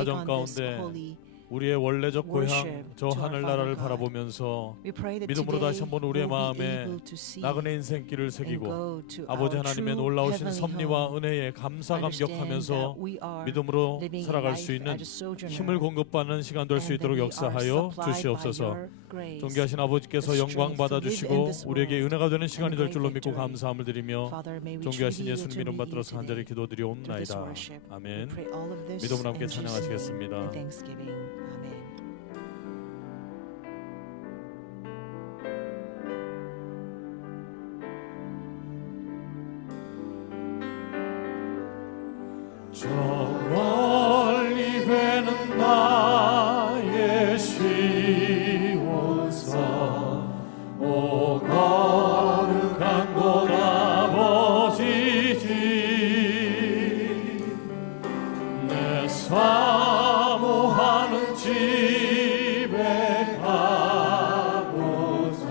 과정 가운데 우리의 원래적 고향 저 하늘나라를 바라보면서 믿음으로 다시 한번 우리의 마음에 나그네 인생길을 새기고 아버지 하나님의 놀라우신 섭리와 은혜에 감사 감격하면서 믿음으로 살아갈 수 있는 힘을 공급받는 시간 될 수 있도록 역사하여 주시옵소서. 존귀하신 아버지께서 영광 받아주시고 우리에게 은혜가 되는 시간이 될 줄로 믿고 감사함을 드리며 존귀하신 예수님 이름 받들어서 간절히 기도드리옵나이다. 아멘. 믿음으로 함께 찬양하시겠습니다. 저 멀리 배는 나의 시원사 오 거룩한 곳 아버지 집 내 사모하는 집에 가보자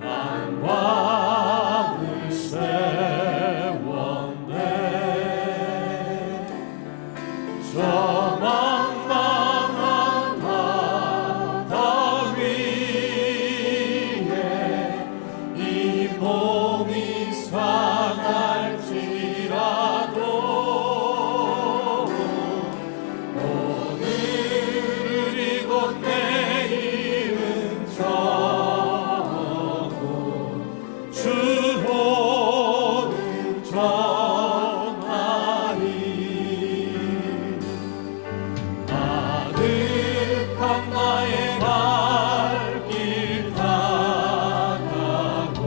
안방을 세웠네 저 망망한 바다 위에 이 몸이 상할지라도 오늘은 이곳 내일은 저곳 주보는 전하리 아득한 나의 발길 다가고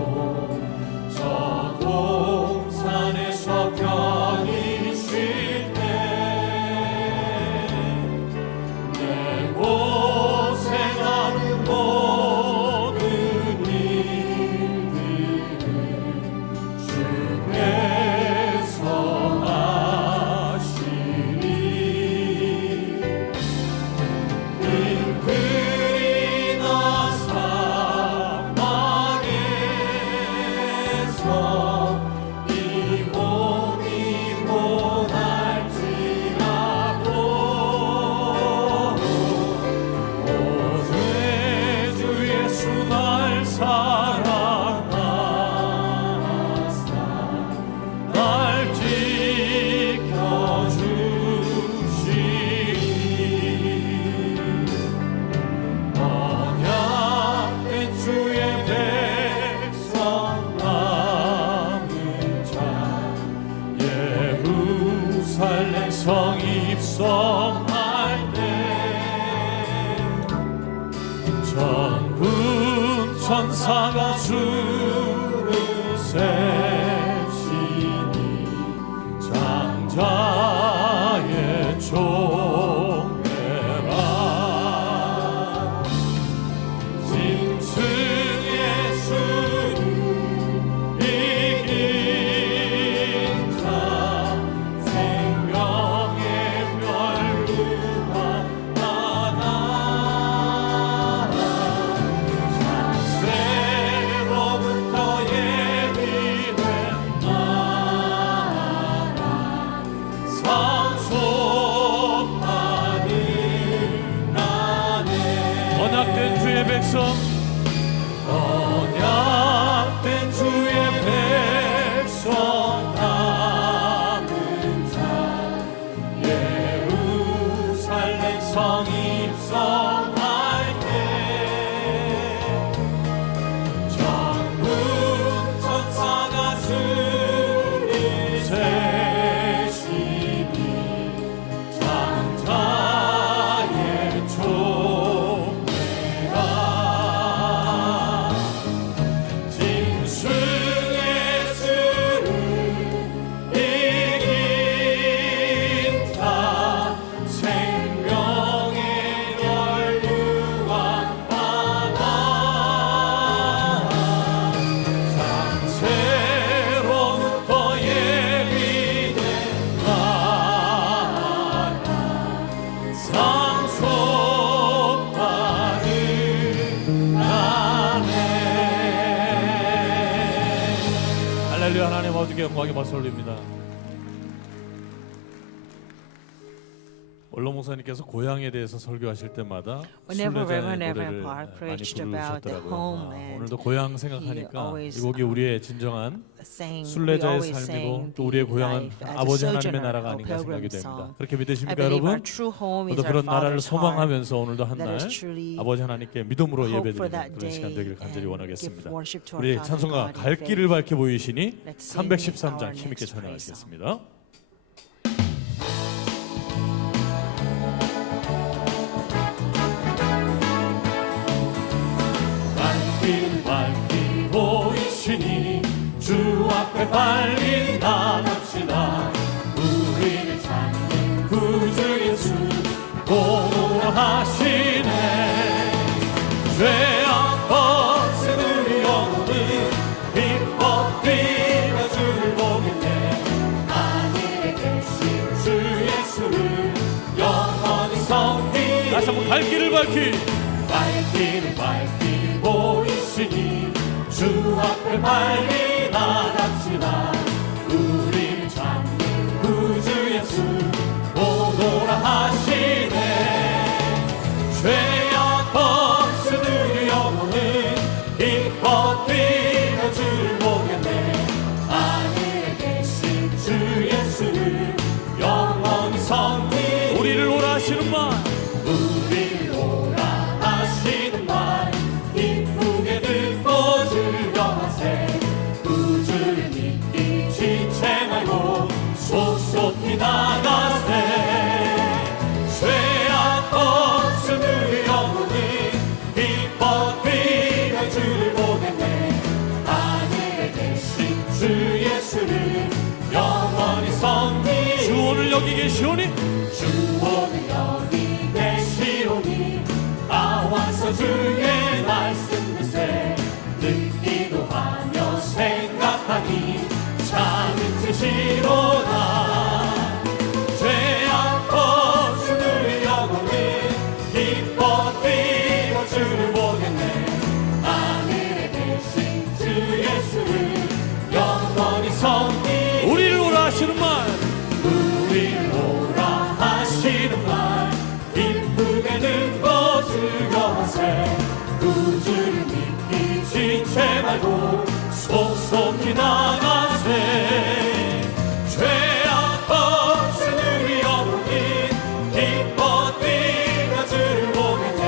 저 동산에서 편히 쉴 때 내 고생하는 모든 일들을 주께서 하시리 빙그리나 사막에서 이 몸이 고날지라도 오직 주 예수 날 사랑하사 날 지켜주시리 언약된 주의 백성 남은 자 예루살렘 성 입성할 때 천군 천사가 주를 세시니 장자의 총회라 짐승 예수를 이긴 자 생명의 멸류관 나라 창세로부터 예비된 나라 상속받은 나네 언약된 주의 백성 언약된 주의 백성 남은 자 예루살렘 성 입성할 때 전군 천사가 주를 세시니 장자의 총회라 짐승 예수를 이긴 자 생명의 멸류관 받아 창세로부터 예비된 나라 상속받은 나네 할렐루야. 하나님 아버지께 영광의 박수 올립니다. 오늘 멜로 목사님께서 고향에 대해서 설교하실 때마다 Whenever 순례자의 Reverend 노래를 Evan Park 많이 preached about the 부르셨더라고요. homeland, 오늘도 고향 생각하니까 always, 이 곡이 우리의 진정한 we 순례자의 always 삶이고 sang 또 우리의 the 고향은 life as a 아버지 하나님의 sojourner, 나라가 a 아닌가 생각이 pilgrim 됩니다. song. 그렇게 I 믿으십니까 believe our 여러분? true home is 오늘도 our 그런 나라를 Father's heart. 소망하면서 오늘도 한 Let 날 us truly 아버지 하나님께 믿음으로 hope for 예배드리는 that 그런 시간 day 되기를 간절히 and 원하겠습니다. give worship to our 우리 Father 찬송가 God in 갈 faith. 길을 밝혀 보이시니 Let's sing our 313장 next 힘있게 praise 찬양하시겠습니다. 밝히 보이시니 주 앞에 빨리 나갑시다. 우리를 찾는 구주 예수 공헌하시네. 죄악 벗은 우리 영혼은 기뻐 뛰며 주를 보겠네. 하늘에 계신 주 예수를 영원히 섬기. 다시 한번 갈 길을 밝히 보이시니 주 앞에 빨리 나갑시다. 우리를 찾는 구주 예수 오노라 하시네. 죄악 벗은 우리 영혼은 기뻐 뛰며 주를 보겠네. 하늘에 계신 주 예수를 영원히 섬기. 우리를 오라 하시는 말, 우리를 오라 하시는 말 기쁘게 듣고 즐거워하세. 구주를 믿기 지체 말고 속속히 나가세. 죄악 벗은 우리 영혼은 기뻐 뛰며 주를 보겠네. 하늘에 계신 주 예수를 영원히 섬기. 주 오늘 여기 계시오니, 주 오늘 여기 계시오니 나와서 주의 말씀 듣세. 듣기도 하며 생각하니 참은 뜻이로다. 죄악 벗은 우리 영혼은 기뻐 뛰어 주를 보겠네. 하늘에 계신 주 예수를 영원히 섬기. 우리를 오라 하시는 말, 우리를 오라 하시는 말 기쁘게 듣고 즐거워하세. 구주를 믿기 지체 말고 속속히 나가세. 죄악 벗은 우리 영혼이 기뻐 뛰며 주를 보겠네.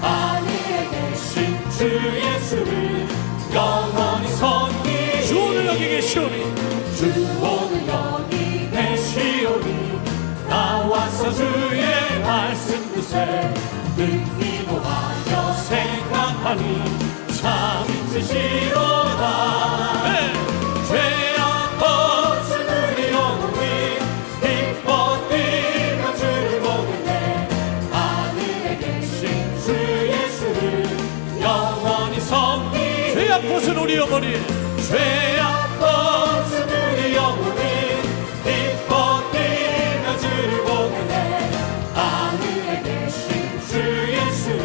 하늘에 계신 주 예수를 영원히 섬기. 주 오늘 여기 계시오니, 주 오늘 여기 계시오니 나와서 주의 말씀 듣세. 듣기도 하며 생각하니 참인 뜻이로다. 죄악 벗은 우리 영혼이 기뻐 뛰며 주를 보겠네. 하늘에 계신 주 예수를 영원히 섬기. 죄악 벗은 우리 영혼이, 죄악 벗은 우리 영혼이 기뻐 뛰며 주를 보겠네. 하늘에 계신 주 예수를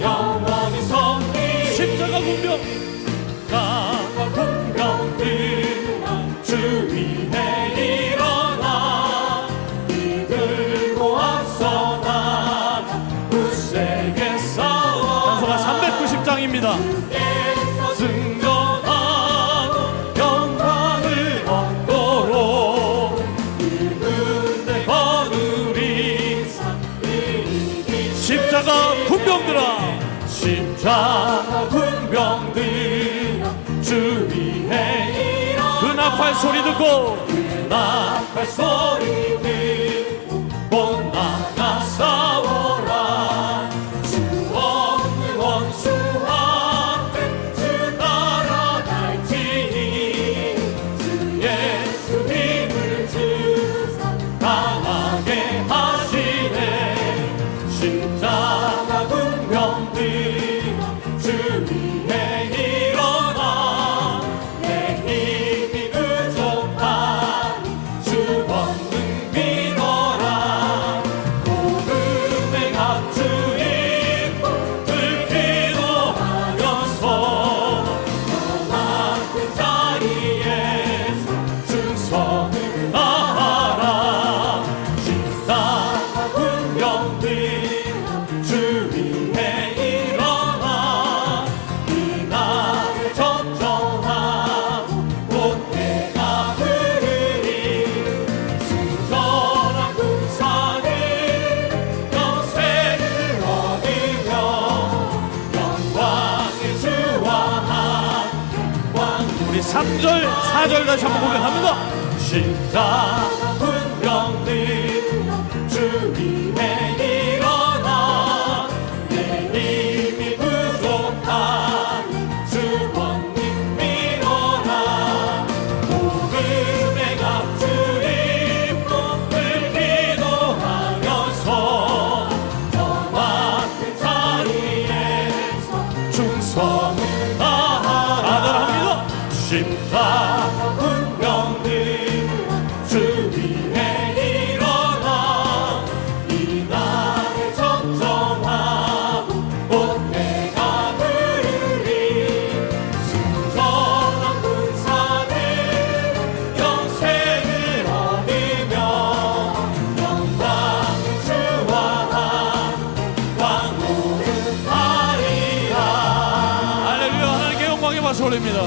영원히 섬기. 십자가 군병, 십자가 군병들아 주 위에 일어나. 이들고 앞서 나가 굳세게 싸워. 찬송가 390장입니다. 승전하고 영광을 얻도록 늙은데 거느린 십자가 군병들아, 십자가 군병들아 주 위에 일어나. 그 나팔 소리 듣고, 그 나팔 소리 듣고 못 나가 싸워라. 주 없는 원수 앞에 주 따라갈지니. 주 예수 힘을 주사 강하게 하시네. 십자가 군병들아 주 위에 일어나. 내 힘이 부족하니 주 권능 믿어라. 3절 4절 다시 한번 고백합니다. 십자군 병든 주 위에 일어나 내 힘이 부족한 주 원님 믿어라 복음의 값주임 몸을 기도하면서 더 많은 자리에서 충성을 다하라. 아들합니다. 십자군 병든 주 위에 일어나 이 날을 정정하고 곧 내가 부르리 순전한 군사들 영생을 얻으며 영광을 주와 왕으로 하리라. 할렐루야. 하나님께 영광의 박수 올립니다.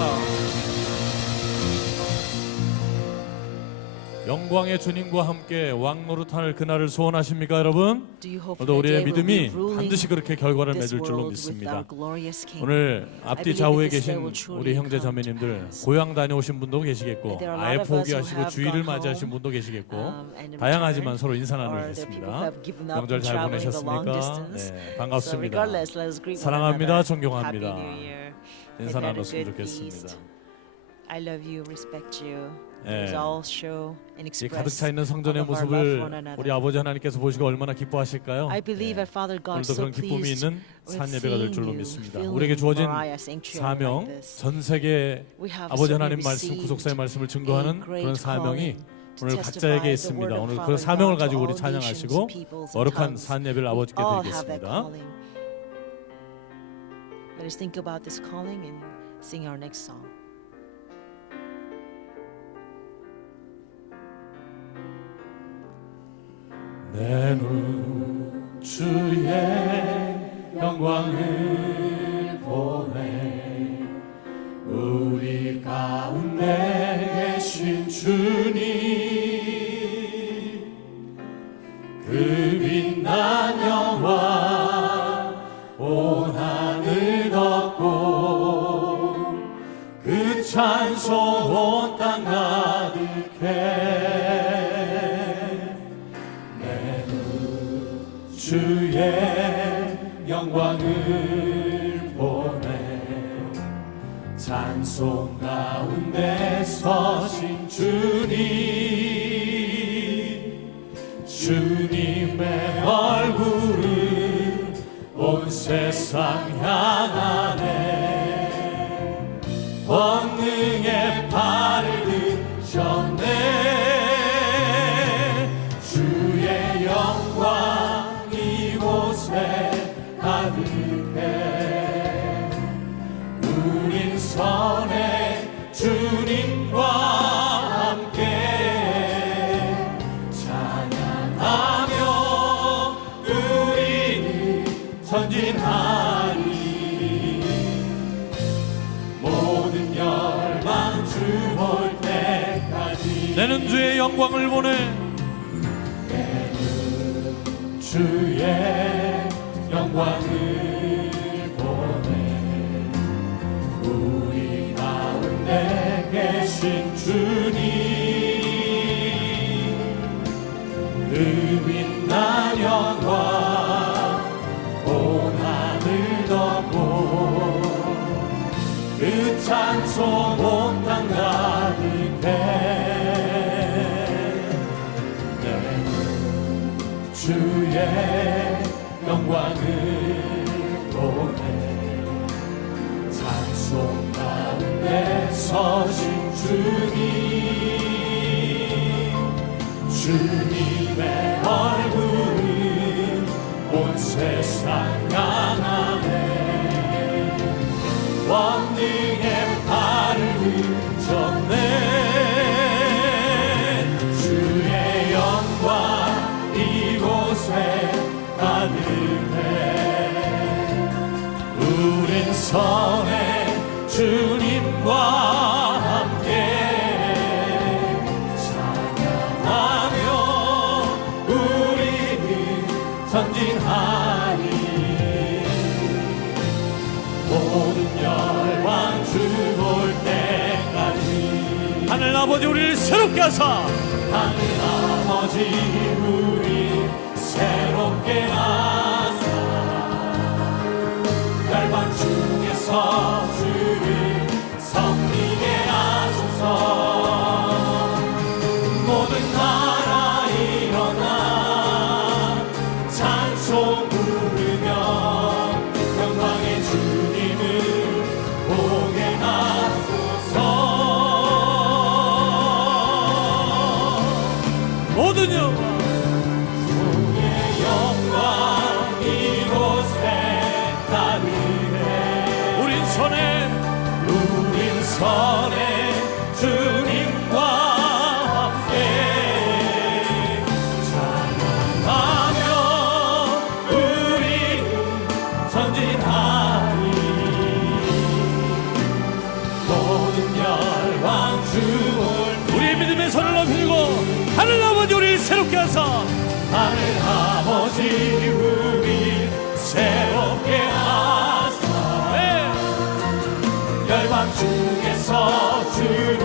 영광의 주님과 함께 왕노릇할 그날을 소원하십니까, 여러분? 오늘도 우리의 믿음이 반드시 그렇게 결과를 맺을 줄로 믿습니다. 오늘 앞뒤 좌우에 계신 우리 형제 자매님들 고향 다녀오신 분도 계시겠고 아예 포기하시고 주일을 맞이하신 분도 계시겠고 다양하지만 서로 인사 나누겠습니다. 명절 잘 보내셨습니까? 네, 반갑습니다. 사랑합니다. 존경합니다. 인사 나눴으면 좋겠습니다. I love you, respect you. 네. All show and 이 express 가득 차 있는 성전의 all of our love for one 모습을 another. 우리 아버지 하나님께서 보시고 얼마나 기뻐하실까요? I believe our Father God 오늘도 so 그런 기쁨이 pleased 있는 with 산 예배가 될 seeing 줄로 you 믿습니다. filling 우리에게 주어진 Moriah sanctuary 사명, like this. 전 세계 We have 아버지 certainly 하나님 말씀, received 구속사의 말씀을 a 증거하는 great 그런 사명이 calling to 오늘 testify 각자에게 the 있습니다. word of 오늘 그 Father 사명을 God to 가지고 우리 all nations, 찬양하시고 peoples, and 거룩한 tongues. 산 예배를 아버지께 All have that 드리겠습니다. calling. Let us think about this calling and sing our next song. 내 눈 주의 영광을 보네 우리 가운데 계신 주님 그 빛난 영광 온 하늘 덮고 그 찬송 온 땅 가득해 주의 영광을 보내 찬송 가운데 서신 주님 주님의 얼굴을 온 세상 향하네 권능의 팔을 드셨네 주의 영광 이곳에 가득해 우린 선의 주님과 함께 찬양하며 우리는 전진하리 모든 열방 주 볼 때까지 내는 주의 영광을 보내 주의 영광을 보내 우리 가운데 계신 주님 그 빛난 영광 온 하늘 덮고 그 찬송 온 땅 가득해 주의 영광을 보내 찬송 가운데 서신 주님 주님의 얼굴은 온 세상 향하네 원능의 팔을 드셨네 주의 영광 이곳에 가득해 우린 선의 주님과 함께 찬양하며 우리는 전진하리 모든 열방 주 볼 때까지 아버지 우리를 새롭게 하사 하늘 아버지 우리 새롭게 하사 열방 중에서 주를 섬기게 하소서. 모든 나라 일어나 찬송 부르며 영광의 주님을 보게 하소서. 모든 영광 영광 이곳에 따르네. 우린 선에 주님과 함께 찬양하며 우리는 전진하리. 모든 열방 주올 우리의 믿음의 손을 높이고 하늘 아버지 우리를 새롭게 하사 하늘 아버지 우리 새롭게 하사 열방 중에서 주를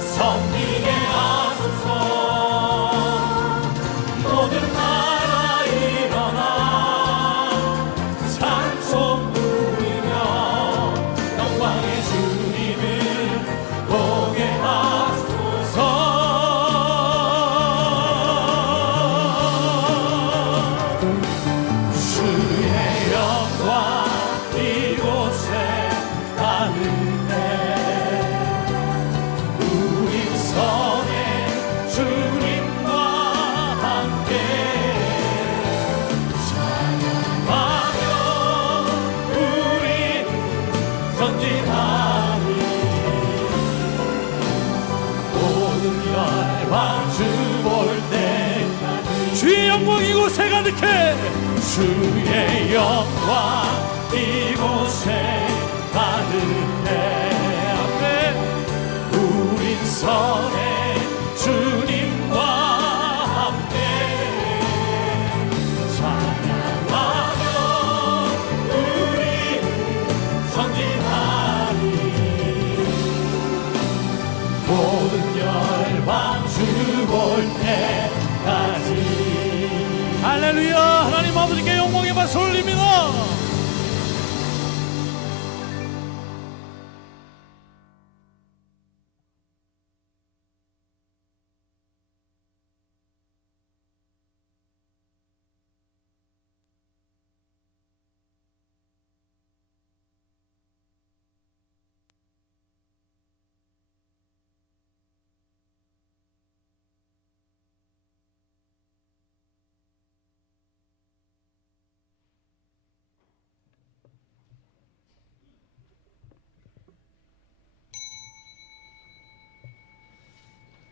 섬기게 하소서. 모든 나라 일어나 찬송 부르며 영광의 주님을 보게 하소서. 주의 영광 이곳에 가는데 우리 선에 주님과 함께 찬양하며 우리 전진하리. 모든 열방 주 볼 때까지 주의 영광 이곳에 가득해 주의 영광 이곳에 가득해. 우린 선에 주님과 함께 찬양하며 우리 전진하리. 모든 열방 주 볼 때까지 할렐루야. 하나님 아버지께 영광의 박수 올립니다.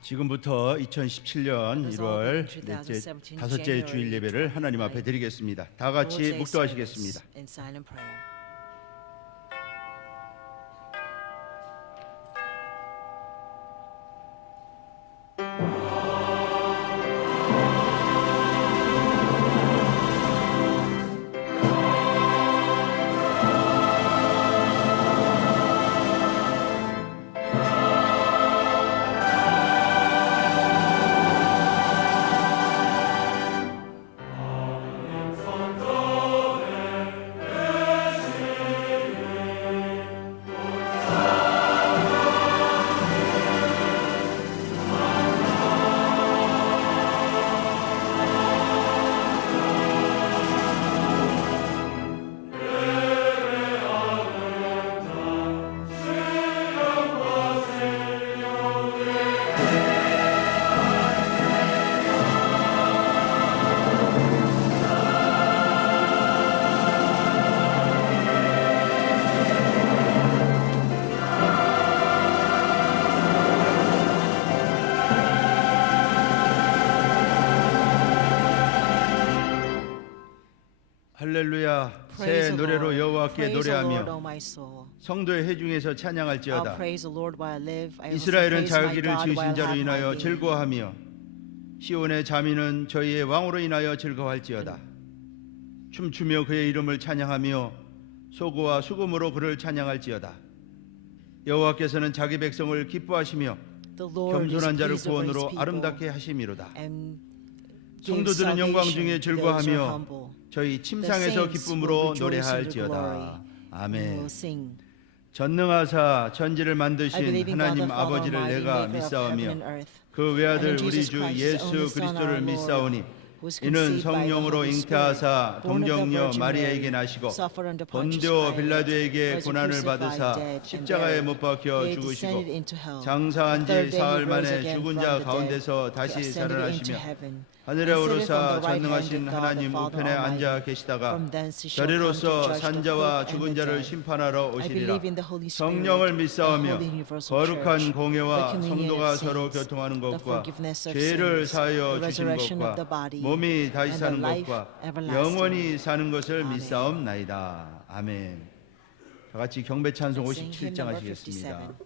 지금부터 2017년 1월 다섯째 주일 예배를 하나님 앞에 드리겠습니다. 다 같이 묵도하시겠습니다. In silent prayer. 할렐루야. 새 Praise the 노래로 Lord. 여호와께 Praise the Lord, O 노래하며 my soul. 성도의 회중에서 I'll 찬양할지어다. praise the Lord while I live. I will 이스라엘은 praise my 자기를 God 지으신 while I 자로 have 인하여 my being. 즐거워하며 시온의 자민은 저희의 왕으로 인하여 즐거워할지어다. 춤추며 그의 이름을 찬양하며 소고와 수금으로 그를 찬양할지어다. 여호와께서는 자기 백성을 기뻐하시며 The Lord is 겸손한 자를 pleased over his 구원으로 people 아름답게 하심이로다. and gives 성도들은 영광 salvation 중에 to those who are 즐거하며 humble. 저희 The 침상에서 saints 기쁨으로 will rejoice in the 노래할지어다. glory and 아멘. will sing. 전능하사 천지를 I 만드신 believe in God 하나님 the Father 아버지를 Almighty, 내가 maker of heaven 믿사오며 and earth, 그 외아들 and in 우리 Jesus 주 Christ, his 예수 only Son, 그리스도를 our Lord, 믿사오니 who was 이는 conceived by the 성령으로 Holy 잉태하사 Spirit, born of the 동정녀 Virgin 마리아에게 Mary, 나시고 suffered under Pontius 본디오 Pilate, 빌라도에게 was 고난을 crucified, 받으사 dead, and 십자가에 buried. 못 박혀 He 죽으시고 descended into hell. 장사한 The third 지 day he 사흘 rose 만에 again 죽은 from 자 the 가운데서 dead. 다시 He ascended into 살아나시며 heaven. 하늘에 and sitteth on 오르사 the right hand 전능하신 of God the 하나님 Father 우편에 앉아 Almighty. 계시다가 From thence he shall come to 저리로서 judge the 산자와 quick 죽은 and the 자를 dead. 심판하러 I 오시리라. believe in the Holy Spirit, 성령을 the 믿사오며 Holy Universal 거룩한 Church, the 공예와 communion 성도가 of 서로 saints, 교통하는 the 것과 forgiveness of 죄를 sins, 사하여 the 주시는 resurrection of the 것과 body, 몸이 다시 and the 사는 life 것과 everlasting. 영원히 사는 것을 아멘. 믿사옵나이다. 아멘. 다 같이 경배 찬송 Let's sing hymn 57장 number 하시겠습니다. 57.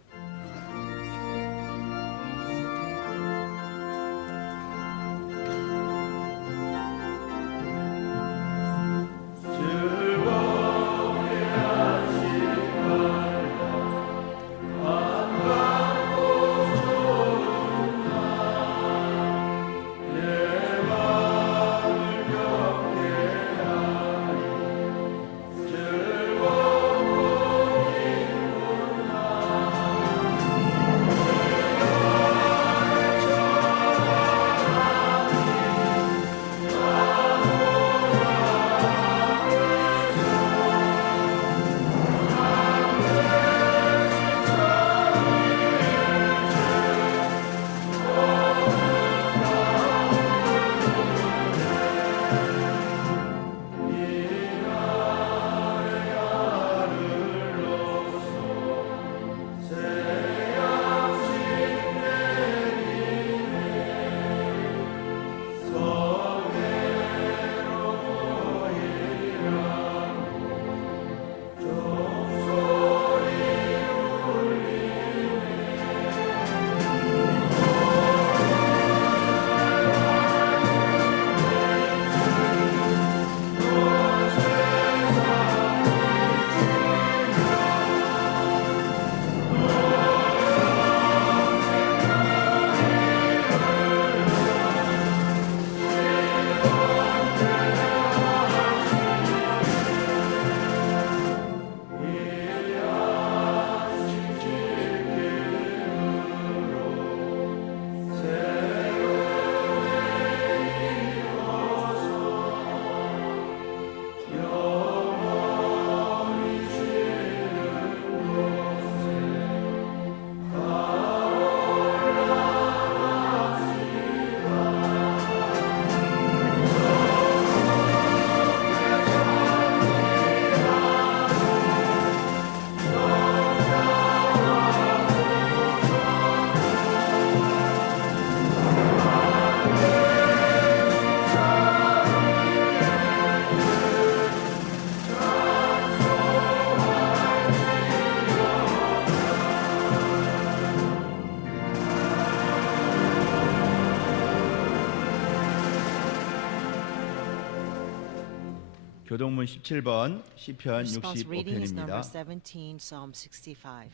교동문 17번 시편 Response reading is number 65편입니다. 17, Psalm 65.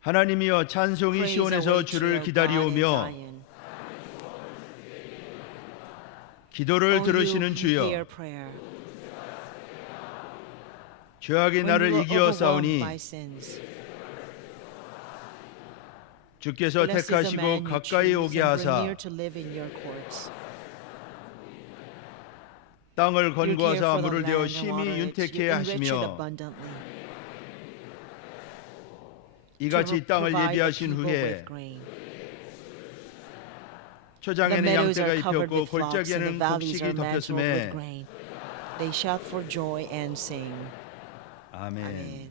하나님이여 찬송이 Praise 시온에서 awaits 주를 your God in 기다리오며 Zion. 기도를 O you 들으시는 who 주여 hear prayer. 죄악이 When 나를 you are 이기어 overwhelmed 싸우니 by sins, 주께서 blessed is the 택하시고 man you 가까이 choose 오게 and bring 하사 near to live in your courts. 땅을 You care 건고하사 for the 물을 land 대어 and 심히 water it. 윤택케 You enrich it 하시며 abundantly. 이같이 To 땅을 provide the 예비하신 people 후에 with grain. The 초장에는 meadows 양떼가 are covered 입혔고 with flocks, and the 골짜기에는 valleys 곡식이 are mantled with 덮였음에 grain. They shout for joy and sing. 아멘. Amen.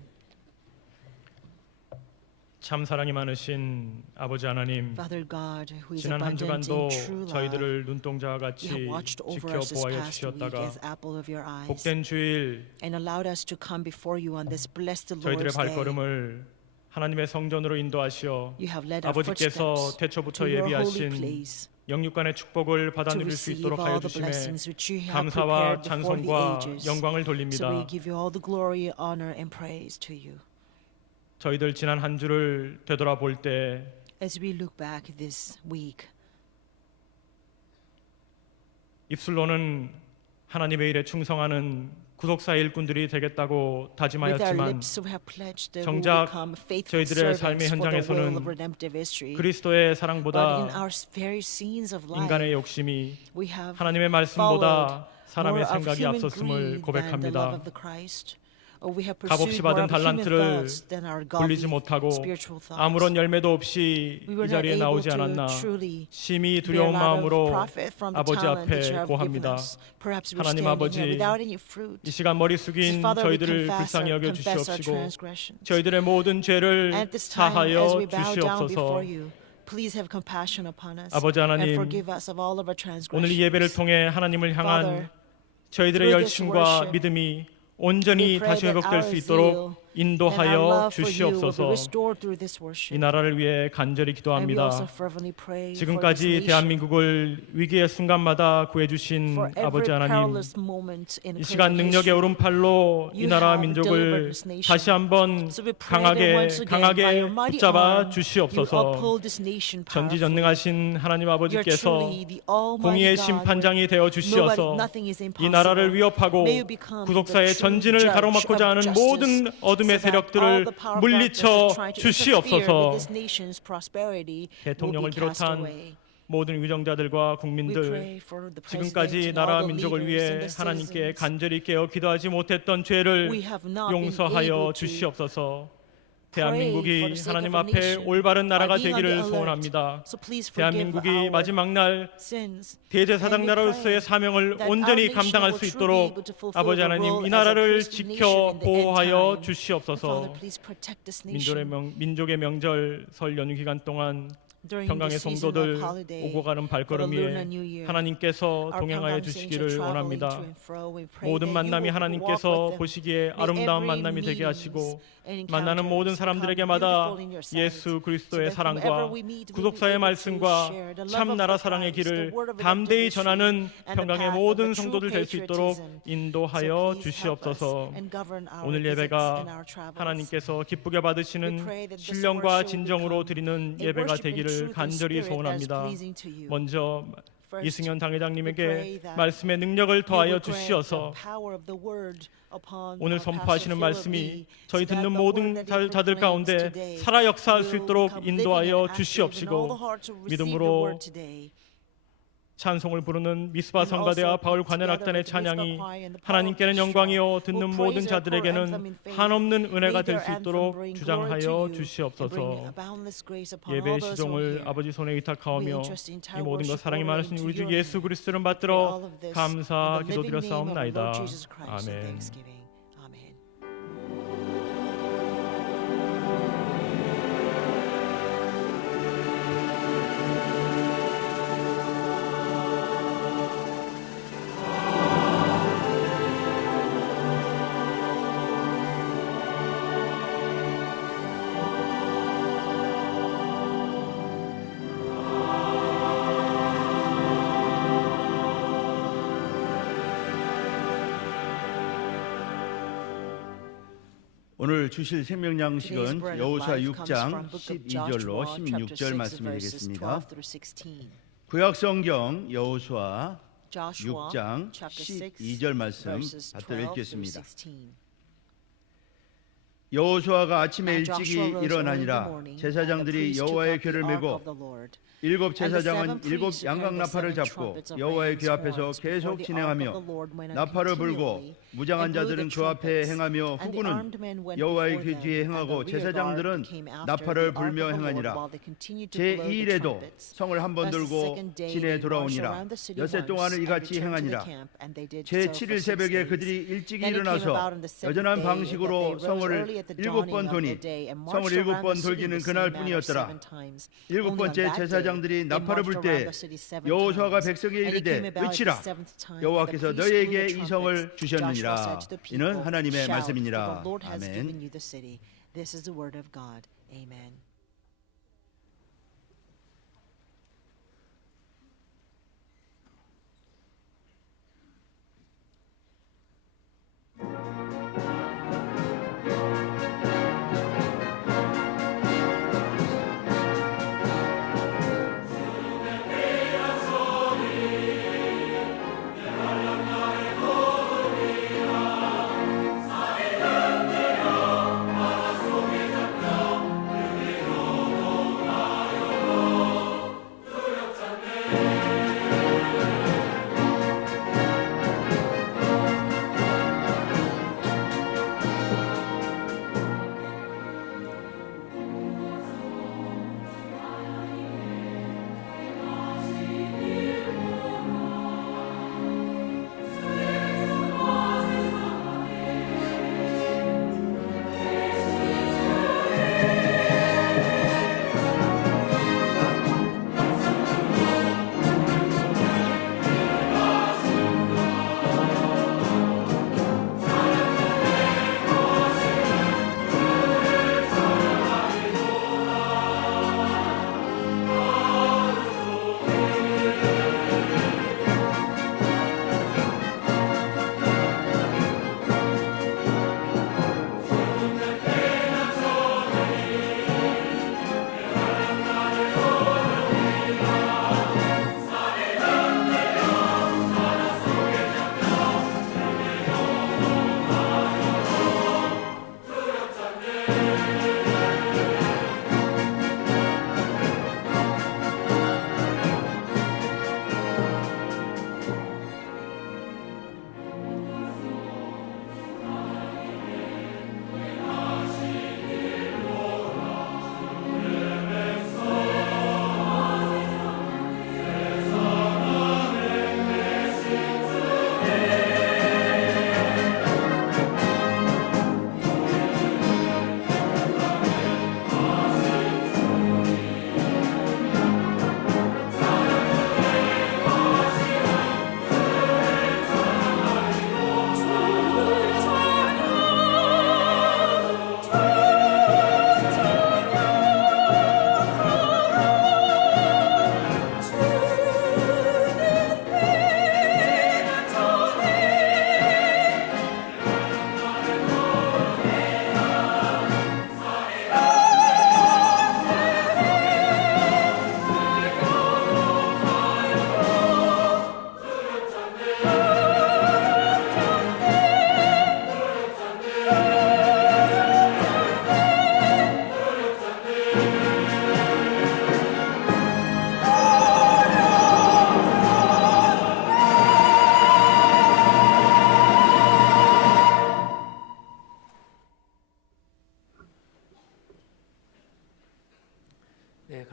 참 사랑이 많으신 아버지 하나님, Father God, who is 지난 한 abundant in 주간도 true love, 저희들을 눈동자와 you 같이 have watched over us this 지켜보아여 past week 주셨다가 as apple of your eyes, 복된 주일 and allowed us to come before you on this blessed 저희들의 Lord's Day. 발걸음을 하나님의 성전으로 인도하시어 You have led our 아버지께서 footsteps 태초부터 to your holy 예비하신 place 영육간의 축복을 받아 to 누릴 수 receive 있도록 all 하여 the 주심에 blessings which you have 감사와 prepared before the 찬송과 ages. 영광을 So 돌립니다. we give you all the glory, honor, and praise to you. 저희들 지난 한 주를 되돌아볼 때 As we look back this week, 입술로는 하나님의 일에 충성하는 구속사의 일꾼들이 되겠다고 with our 다짐하였지만 lips we have pledged that we will 정작 become faithful 저희들의 삶의 servants for the will 현장에서는 of redemptive history. 그리스도의 But in 사랑보다 our very scenes of life, 인간의 욕심이 we have 하나님의 followed 말씀보다 more 사람의 of 생각이 human 앞섰음을 greed than the love 고백합니다. of the Christ. Or we have 값없이 pursued more 받은 of human 달란트를 thoughts than our godly 굴리지 못하고 spiritual thoughts. 아무런 열매도 없이 We were 이 not 자리에 able 나오지 to 않았나 truly 심히 bear 두려운 a lot of 마음으로 profit from the 아버지 talent that you 앞에 have given 고합니다. us. Perhaps we're 하나님 standing 아버지, here without any fruit. 이 시간 머리 So, 숙인 Father, we 저희들을 불쌍히 여겨 confess our 주시옵시고 transgressions. 저희들의 모든 죄를 And at this time, as 사하여 we bow down before 주시옵소서. you, please have compassion upon us 아버지 and 하나님, forgive us of all of our 오늘 이 transgressions. 예배를 통해 하나님을 향한 Father, 저희들의 through this 열심과 worship, 믿음이 온전히 we pray 다시 that 회복될 our 수 zeal 있도록 and our 인도하여 love for you will be 주시옵소서. restored through this 이 worship. 나라를 위해 간절히 And we also 기도합니다. fervently pray for this 지금까지 nation. 대한민국을 위기의 순간마다 구해주신 For every 아버지 하나님, perilous moment in 이 시간 critical 능력의 history. 오른팔로 이 You 나라 have 민족을 delivered this nation. 다시 한번 So we pray that once again, by 강하게 your mighty 붙잡아 arm, you 주시옵소서. uphold this nation powerfully. 전지전능하신 하나님 You're 아버지께서 truly the Almighty 공의의 God, 심판장이 where 되어 주시어서 nothing is 이 impossible. 나라를 위협하고 May you become 구속사의 the true 전진을 judge 가로막고자 하는 of justice, 모든 어둠의 so that all 세력들을 the power of 물리쳐 darkness that try to interfere 주시옵소서. with this nation's prosperity will 대통령을 be cast 비롯한 away. 모든 위정자들과 We 국민들, pray for the president 지금까지 and all 나라 the 민족을 leaders 위해 and the 하나님께 citizens. 간절히 깨어 기도하지 못했던 죄를 We have not been 용서하여 able to 주시옵소서. pray for 대한민국이 the sake 하나님 of a 앞에 nation 올바른 나라가 by being on the 되기를 alert. 소원합니다. So please forgive 대한민국이 our 마지막 날 sins. 대제사장 And we 나라로서의 pray 사명을 that our 온전히 nation 감당할 will 수 truly be 있도록 able to fulfill 아버지 the 하나님 role 이 as a 나라를 priestly nation 지켜 in the end 보호하여 time. 주시옵소서. Father, please protect this nation. 민족의 명절 설 연휴 기간 동안 during 평강의 the season of 성도들 holiday. 오고 가는 발걸음 for the Lunar 위에 New Year. 하나님께서 Our 동행하여 Pangam saints are 주시기를 traveling 원합니다. to and fro. We pray 모든 that you 만남이 will 하나님께서 walk with them. 보시기에 May 아름다운 every 만남이 되게 meetings 하시고 and 만나는 모든 encounters 사람들에게마다 become beautiful in your sight. 예수 So 그리스도의 that whomever 사랑과 we meet, we will be 구속사의 able to 말씀과 share the love 참 of 나라 the 사랑의 Christ, the 길을 word of 담대히 redemptive 전하는 history, and the 평강의 path of 모든 the true 성도들 될 수 있도록 patriotism. 인도하여 So please help us 주시옵소서. and govern our 오늘 visits 예배가 and our travels. 하나님께서 기쁘게 We 받으시는 pray that this 신령과 worship will 진정으로 become 드리는 a 예배가 worship in 되기를 truth and 간절히 spirit that is 소원합니다. pleasing to you. 먼저 First, 이승현 we 당회장님에게 pray that 말씀의 능력을 you 더하여 will grant the 주시어서 power of the word upon 오늘 our Pastor 선포하시는 Philip 말씀이 Lee, 저희 so that 듣는 the 모든 word that he 자들 proclaims 가운데 today 살아 역사할 수 will 있도록 become living 인도하여 and active in all the 주시옵시고 hearts who receive the 믿음으로 word today. 찬송을 부르는 미스바 And 성가대와 also 바울 together 관현악단의 with the Mitzvah 찬양이 choir and the power 하나님께는 orchestra 영광이요 will 듣는 praise 모든 our core anthem in 자들에게는 faith. 한없는 은혜가 May 될 their 수 anthem 있도록 bring glory to 주장하여 you and bring 주시옵소서. boundless grace upon 예배 all those who 시종을 are here. 아버지 손에 We 의탁하오며 entrust the 이 entire 모든 것 worship 사랑이 order 많으신 into 우리 주 your 예수 hand. 그리스도를 We pray 받들어 all of this 감사 in the living name of our 기도드렸사옵나이다. Lord Jesus Christ and 아멘. thanksgiving. Amen. 오늘 주실 생명 Today's 양식은 bread of 여호수아 life comes 6장 from book of 12절로 Joshua, chapter 16절 6, 말씀을 verses 드리겠습니다. 12 through 16. 구약 성경 여호수아 Joshua, 6장 chapter 6, 12절 말씀 verses 12 받들어 through 읽겠습니다. 16. 여호수아가 아침에 Now 일찍이 Joshua rose early in the 일어나니라 morning, 제사장들이 and the priests took 여호와의 up the 궤를 ark 메고 of the Lord. 일곱 And the 제사장은 seven 일곱 priests 양각 carried the 나팔을 seven 잡고 trumpets of 여호와의 ram's 궤 앞에서 horns before 계속 the ark of 진행하며 the Lord went on 나팔을 불고 continually, 무장한 and blew 자들은 the 그 앞에 trumpets. 행하며 And the 후군은 armed men went 여호와의 before 궤 them, 뒤에 and the 행하고 rear guard 제사장들은 came after 나팔을 the ark 불며 of the Lord 행하니라. while they continued to blow the 제2일에도 trumpets. 성을 한 번 Thus the 들고 second day 진에 they marched 돌아오니라. around the city 엿새 once 동안은 and 이같이 returned to the 행하니라. camp, and they did so 제7일 for 6 새벽에 days. 그들이 일찍이 Then it came 일어나서 about on the seventh 여전한 day that they 방식으로 rose 성을 early at the 7번 dawning of 도니 the day and 성을 marched around 7번 the city 돌기는 the 그날 same manner 뿐이었더라. 7 times. 일곱 Only on 번째 that day 제사장들이 they 나팔을 marched 불 around 때 the city 7 여호수아가 times. 백성에 And it came 이르되 about 외치라. the seventh time that 여호와께서 the priests blew 너희에게 the 이 trumpets. 성을 Joshua 주셨느니라. said to the people, 이는 하나님의 Shout, for 말씀이니라. the Lord has 아멘. given you the city. This is the word of God. Amen.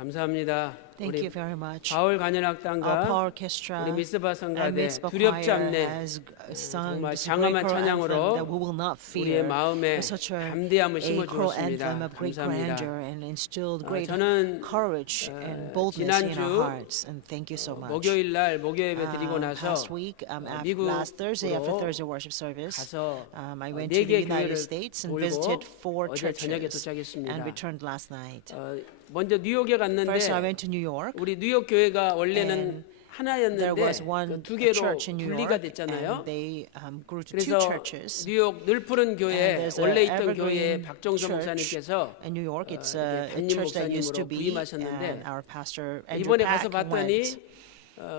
감사합니다. Thank 우리 you very much. 바울 Our 간현악단과 Paul Orchestra 우리 미스바 and 성가대 Mitzvah 두렵지 Choir 않네 has sung 정말 this great 장엄한 choral 찬양으로 anthem that we will not 우리의 fear. 마음에 With such a 담대함을 choral 심어주었습니다. anthem of great 감사합니다. grandeur and instilled great 저는 courage and boldness in 지난주 our hearts. And thank you so much. 목요일 날 목요 예배 드리고 나서 Last week, after 미국으로 last Thursday, after Thursday worship service, 가서 I went 네 to the 개 United 교회를 States and 돌고 visited 4 어제 저녁에 churches 도착했습니다. and returned last night. 먼저 뉴욕에 갔는데 First, I went to New York. 우리 뉴욕 교회가 원래는 There 하나였는데 was one 두 개로 church in New 분리가 York, 됐잖아요. and they grew to two 그래서 churches. 뉴욕 늘푸른 And 교회 there's a 원래 있던 Evergreen 교회에 박정선 Church 목사님께서 In New York, it's 이렇게 a 담임 church that used to 목사님으로 be, 부임하셨는데 and our pastor Andrew 이번에 가서 Pack 봤더니 went.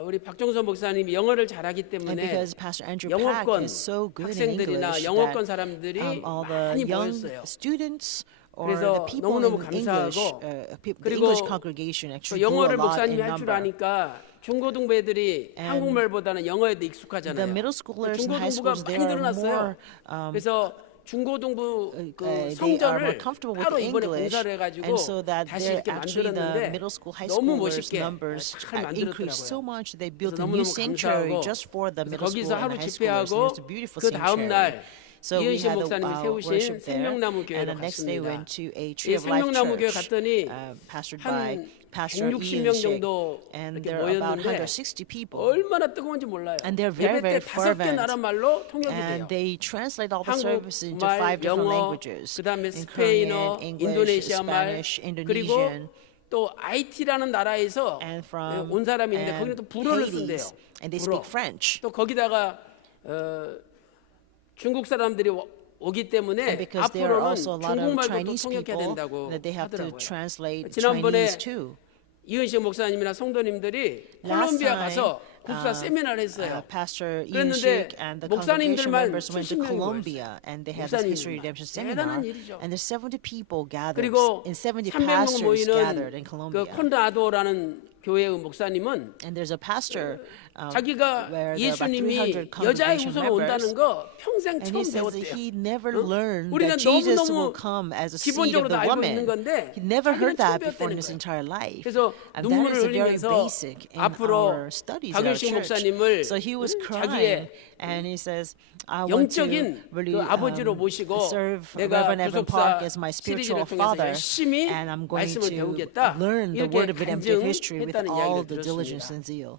우리 박정선 목사님이 영어를 잘하기 And 때문에 because Pastor Andrew Pack 영어권 is so good in 학생들이나 English 영어권 that 사람들이 all the 많이 young 모였어요. students or 그래서 the people 너무너무 in English, 감사하고 the 그리고 English congregation 또 actually grew a 영어를 lot in 목사님이 할 줄 number. 아니까 중고등부 애들이 And 한국말보다는 영어에도 The 익숙하잖아요. middle schoolers and high 중고등부가 schools, they 많이 are 늘어났어요. more 그래서 중고등부 그 they are more 성전을 comfortable with 따로 이번에 English, 공사를 해가지고 and so that 다시 they're 이렇게 actually the 만들었는데 middle school, high 너무 schoolers 멋있게 numbers 잘 increased so 만들었더라고요. much. They built 그래서 a new 너무너무 sanctuary 감사하고 just for the 그래서 middle school 거기서 and 하루 high schoolers. And 집회하고 it's a beautiful 그 다음 sanctuary. 날 So we 이은식 had 목사님이 a 세우신 worship there, 생명나무 and 교회로 the next day 갔습니다. went to a 이 Tree of Life 생명나무 교회 church, 갔더니 pastored by 한 Pastor 160명 Ian 정도 and 이렇게 there are about 모였는데 160 people. 얼마나 뜨거운지 몰라요. And they're very, 예배 때 very 5개 fervent. 나라 말로 통역이 돼요. And they translate all the services into 한국말, 5 different 영어, languages. 그다음에 in 스페인어, Korean, English, 인도네시아 말, Spanish, 그리고 Indonesian, 또 아이티라는 나라에서 and from 온 사람이 있는데 거기는 또 불어를 Hades. 쓴대요. And they 불어. speak French. 또 거기다가 중국 사람들이 오기 때문에 And because there are 앞으로는 also a lot of 중국말도 또 Chinese 통역해야 people 된다고 that they have to 하더라고요. translate 지난번에 Chinese too. 이은식 목사님이나 성도님들이 Last 콜롬비아 time, 가서 국사 세미나를 했어요. Pastor Ian 그랬는데 Shik and the congregation 목사님들만 members went to 70명이 Colombia and they had this History 목사님들만. Redemption seminar. 대단한 일이죠. And there's 70 people gathered, 그리고 and 70 300명 pastors gathered in 모이는 그 Colombia. 콘라도라는 교회의 목사님은 And there's a pastor 자기가 where there are about 예수님이 300 여자의 congregation 우선 members. 온다는 거 평생 And he 처음 says that 배웠대요. he never learned 우리는 that Jesus 너무너무 will come as a seed of 기본적으로 the 다 알고 있는 woman. 건데 He never 자기는 heard 처음 that before in 배웠다는 his 거예요. entire life. 그래서 And that 눈물을 is very 흘리면서 basic in 앞으로 our studies at our 박윤식 church. 목사님을 So he was crying 자기의 and he says, I want to 영적인 really 그 아버지로 모시고 serve 내가 Reverend Evan Park 교속사 as my 시리즈를 spiritual 통해서 father 열심히 and I'm going 말씀을 to 배우겠다. learn the 이렇게 word of redemptive history with 간증했다는 all 이야기를 the diligence 들었습니다. and zeal.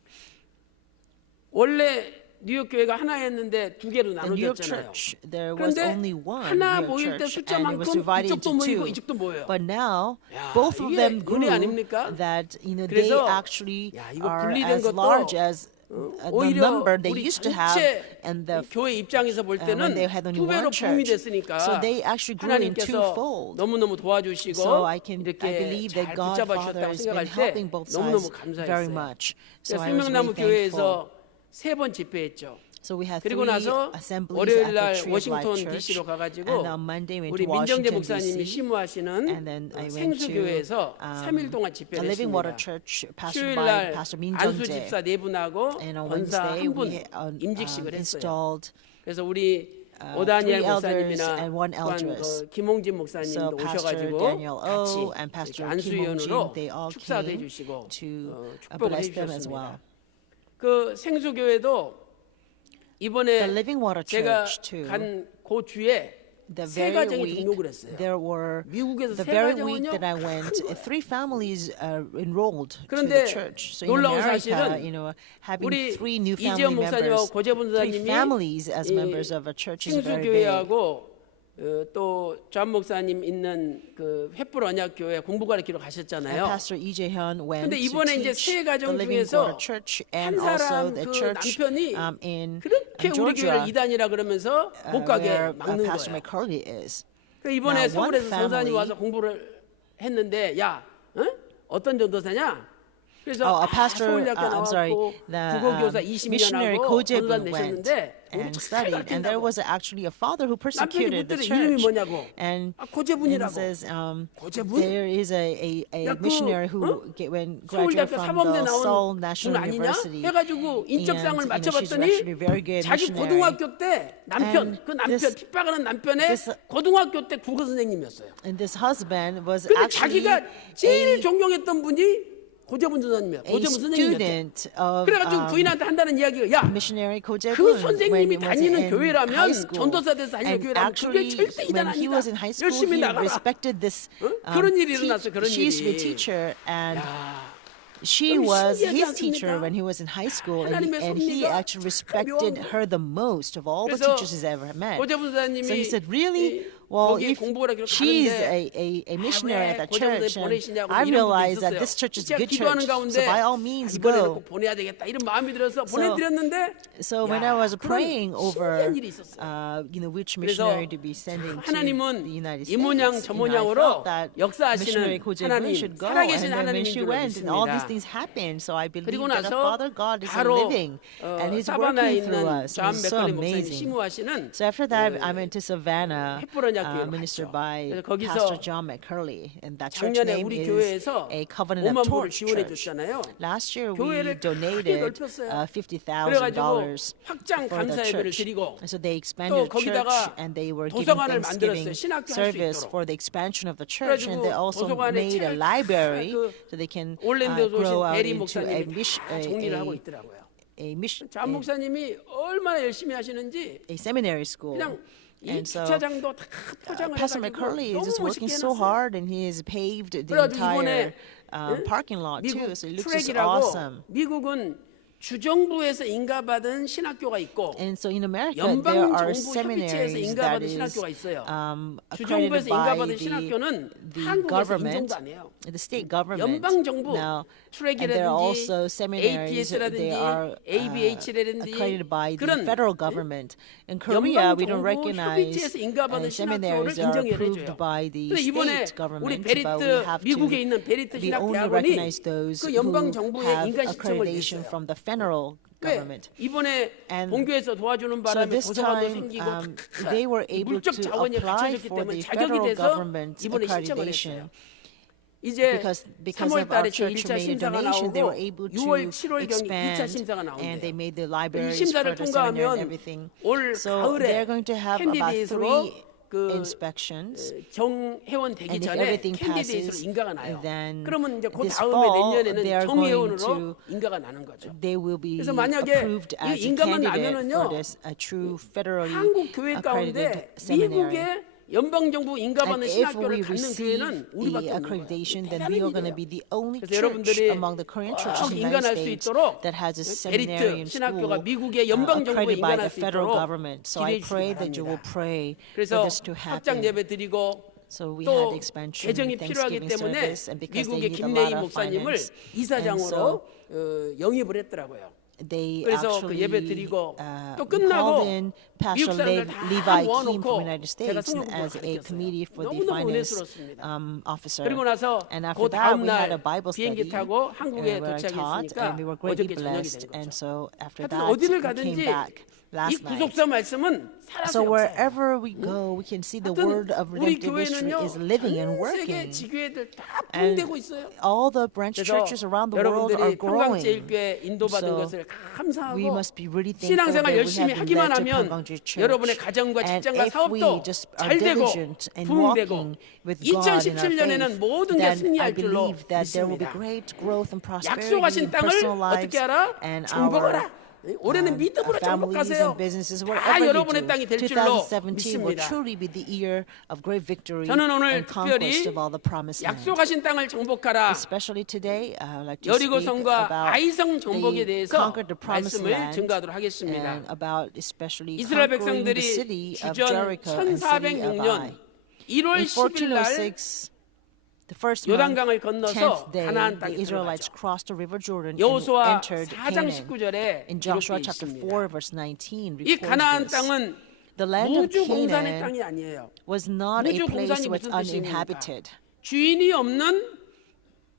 원래 뉴욕 교회가 하나였는데 두 개로 The New York 나눠졌잖아요. church, there was 그런데 only one 하나 New 모일 York 때 church, and it was 숫자만큼 divided 이쪽도 into 모이고 two. 이쪽도 모여요. But now, 야, both of 이게 them 은혜 grew 아닙니까? that they 그래서 actually 야, 이거 are 분리된 as 것도 large as the 오히려 number they 우리 used to have, 전체 and the 교회 입장에서 볼 when 때는 they had only 두 배로 one 부음이 church. 됐으니까 So they actually grew in 하나님께서 twofold. 너무너무 도와주시고 So I 이렇게 believe 잘 that God 붙잡아 Father 주셨다고 has been 생각할 때 helping both 너무너무 sides very 감사했어요. much. So 그래서 I was 생명나무 really thankful. 교회에서 3번 집회했죠. So we had 그리고 3 나서 assemblies 월요일 at 날 the Tree of Life 워싱턴 Church, DC로 가가지고 and on Monday went 우리 to 민정재 Washington 목사님이 D.C. 심우하시는 And then I went 생수교회에서 to 3일 동안 the 집회를 Living Water 했습니다. Church, pastored 수요일 by 날 Pastor 안수 Minjeong 집사 4분하고 And on 권사 Wednesday 1분 we 임직식을 했어요. installed 그래서 우리 3 오다니엘 elders 목사님이나 and 1 또한 elders. 김홍진 So 목사님도 Pastor 오셔가지고 Daniel 같이 O and Pastor 이렇게 Kim Hong 안수위원으로 Jin, they all 축사도 came 해주시고 to 축복을 bless them as 해주셨습니다. well. 그 생수교회도 이번에 The Living Water 제가 Church too. 간 그 주에 The 세 very 가정이 week 등록을 했어요. there were 미국에서 the 세 very week 가정은요 that I 큰 went, 거예요. 3 families enrolled to 그런데 the church. So in 놀라운 America, 사실은 having 우리 3 new 이지연 family 목사님하고 members, 고재분 3 선생님이 families as 이 members of a church is very big. 생수교회하고 또 존 목사님 있는 그 횃불 언약교회 공부 가르치러 And 가셨잖아요. Pastor Lee Jae-hyun went 근데 to 이번에 이제 teach 세 가정 the Living 중에서 Water Church 한 and also 사람 the 그 church 남편이 in 그렇게 우리 Georgia, 교회를 이단이라 그러면서 못 가게 where 막는 Pastor 거예요. McCurley is. 그러니까 이번에 Now, one 서울에서 선사님 family- 와서 공부를 했는데 야, 응? 어떤 전도사냐? 그래서 Oh, a pastor, 서울대학교 I'm sorry, 나왔고 the 국어교사 missionary 20년 하고 Ko Jae-bun 전도사 went. 내셨는데 and studied. And there was actually a father who 남편이 persecuted the 묻더래 이름이 church. 뭐냐고. And 고재분이라고. it says 고재분? there is a 야, 그, missionary who when graduated 서울대학교 from 사범대 the Seoul 나온 National 분 아니냐? University. 해가지고 인적상을 And, she's 맞춰봤더니 actually very good 자기 missionary. 고등학교 때 남편, And 그 남편 핍박하는 남편의 this- 고등학교 때 국어 선생님이었어요. And this husband was 근데 actually 자기가 제일 a 존경했던 분이 고재분 전사님이야. 고재분 선생님이었대. student of 그래가지고 부인한테 한다는 이야기가 야, missionary Ko 그 Jae-bun when 선생님이 he was 다니는 in high 교회라면 school. 전도사 돼서 다니는 And 교회라면 그게 actually, 절대 이단 when he 아니다. was in high school, 열심히 he 나가라. respected this. 그런 일이 일어났어요. 그런 She used to be a 일이. teacher, and 야, she 그럼 was 신기하지 his teacher 않습니까? when he was in high school, and 하나님의 he 섭리가 actually respected 묘한 her the most of all the 그래서 teachers he's ever met. 고재분 선생님이 So he said, really? 이- Well, 거기 if 공부하라 그렇게 she's 가는데 a missionary at that 고재분 church, 선생님 and 보내시냐고 I 이런 분도 realize that 있었어요. this church is a 제가 good 기도하는 church, 가운데 so by all means 이번에는 go. 꼭 보내야 되겠다 이런 마음이 들어서 보내드렸는데 So when 야, I was 그런 praying over, 신기한 일이 있었어요. which 그래서 missionary to be sending to the 하나님은 United 이 모양 States, 저 I 모양으로 felt that 역사하시는 missionary Ko Jae-bun 하나님, should go, 살아계신 and then when 하나님인 she 줄 went, and all these 믿습니다. things happened. So I believe 그리고 that our 나서 Father God is 바로 living, and He's 사바나에 working through 있는 us. 존 It's so 맥컬리 목사님 amazing. 심우하시는 So after that, I went to Savannah, 햇불언약 교회로 ministered 갔죠. by 그래서 거기서 Pastor John McCurley, and that church 작년에 name 우리 is 교회에서 a Covenant of 5만 불을 Torch 지원해 Church. 줬잖아요. Last year we 교회를 크게 donated 넓혔어요. $50,000 그래가지고 확장 for the 감사 예배를 church. 드리고 And so they 또 expanded the church, 거기다가 and they were giving 도서관을 Thanksgiving 만들었어요. 신학교 할수 service 있도록. for the expansion of the church, and they 그래가지고 also 도서관에 made a 책을 library 그 so they can 올랜도에서 grow 오신 out 베리 into 목사님이 다 정리를 하고 있더라고요. 잔 목사님이 얼마나 열심히 하시는지 a seminary school. 그냥 이 And so 주차장도 다 포장을 Pastor 해가지고 McCurley is 너무 just working 멋있게 so 해놨어요. hard, and he has paved the 그래가지고 entire 이번에 parking lot 미국 too. So it looks just 트랙이라고 awesome. 미국은 주정부에서 인가받은 신학교가 있고 And so in America, there are 연방정부 협의체에서 seminaries that 인가받은 is 신학교가 있어요. accredited 주정부에서 by 인가받은 신학교는 the 한국에서 government, 인정도 안 해요. the state government. 연방정부 Now, and there are also 트랙이라든지 seminaries they APS라든지 are ABH라든지 accredited by the 그런 federal government. In Korea, we don't 연방정부 recognize 협의체에서 인가받은 seminaries 신학교를 are 인정을 approved 해줘요. by the 근데 이번에 state government, 우리 but we 베리트 have 미국에 to 있는 베리트 we only 신학대학원이 recognize those 그 who 연방정부의 have 인간 시청을 accreditation 냈어요. from the federal 왜? government. 이번에 And 본교에서 도와주는 So 바람에 this 도서관도 time, 생기고 they were able 물적 to 자원이 apply 갖춰졌기 for 때문에 the 자격이 federal 돼서 government's 이번에 신청을 accreditation. 했어요. 이제 Because 3월 of 달에 our 제 church 1차 made a 심사가 donation, they were 나오고 able 6월, to 7월경에 2차 expand, 심사가 and they 나오는데 made the 이 libraries 심사를 for the seminary and 통과하면 everything. 올 So 가을에 they're going to have about 캔디데이트로 3 그 inspections. 정회원 되기 And if 전에 everything 캔디데이트로 passes, 인가가 나요. then 그러면 이제 그 this 다음에 fall, 내년에는 they are 정회원으로 going 인가가 나는 거죠. They will be 그래서 만약에 approved as 이 a 인가만 candidate 나면은요, for this a true federally 한국 교회 accredited 가운데 seminary. 미국의 연방정부 인가받는 And if 신학교를 we 갖는 receive 교회는 the 우리밖에 없는 accreditation, 거예요. then 대단한 we are going to 일이에요. be the only 그래서 church 여러분들이 among the Korean churches 꼭 in the 인간할 United 수 States 있도록 that has a seminary 베리트 and 신학교가 school 미국의 연방정부에 accredited by 인간할 the 수 federal 있도록 government. So I 기대해 pray 주시기 that you will 바랍니다. pray for 그래서 this to 확장 happen. 예배 드리고 So we 또 had expansion 재정이 필요하기 Thanksgiving 때문에 service, and because they 미국의 need a 김래희 lot of 목사님을 finance, and 이사장으로 so 영입을 했더라고요. they 그래서 그 actually 예배 드리고 또 called 끝나고 in 미국 Pastor 사람들 다 Levi Kim 모아놓고 from the United 제가 States 성경 as a 가르쳤어요. committee for the 너무너무 finance 은혜스러웠습니다. officer. 그리고 나서 And 그 after that, we 다음날 had a Bible 비행기 study 타고 한국에 where I taught, 도착했으니까 and we were greatly 어저께 저녁이 된 blessed. And 거죠. so after 하여튼 that, 어디를 we came 가든지 back 이 last night. 구속사 말씀은 살아서 So 역사해요. wherever we go, we can see the word of 우리 redemptive history 교회는요 is living and 전 세계 working. 지교회들 다 And 부흥되고 있어요. all the branch 그래서 churches around the world 여러분들이 are growing. 평강제일교회 인도받은 So 것을 감사하고 we must be really thankful that 신앙생활 we 열심히 have been 하기만 led to 하면 Pyeonggangjil Church. 여러분의 가정과 And 직장과 if 사업도 we just are 잘 되고 diligent and 부흥되고 walking with God in our 2017년에는 faith, 모든 게 then I 승리할 줄로 believe that there will be 믿습니다. great growth and prosperity 약속하신 in 땅을 personal lives 어떻게 하라? and 정복하라. our 올해는 믿음으로 families 정복하세요. and businesses, 다 wherever you 여러분의 do. 땅이 될 줄로 2017 will 믿습니다. truly be the year of great victory 저는 오늘 and conquest 특별히 of all the promised land. 약속하신 땅을 정복하라. Especially today, I would like to speak 여리고성과 about 아이성 정복에 the 대해서 conquered the promised 말씀을 land 증거하도록 하겠습니다. and about especially 이스라엘 conquering the 백성들이 city of 주전 Jericho and city of Ai. 1406년 1월 In 10일 날 1406, the first month, 요단강을 건너서 10th day, 가나안 the 땅에 Israelites 들어가죠. crossed the river Jordan and 여호수아 entered 4장 Canaan. 19절에 In Joshua 기록되어 chapter 있습니다. 4, verse 19, 이 records 가나안 this. 땅은 The land of 우주 공산의 Canaan 땅이 아니에요. was not a 우주 place 공산이 where it's 무슨 뜻입니까? uninhabited. 주인이 없는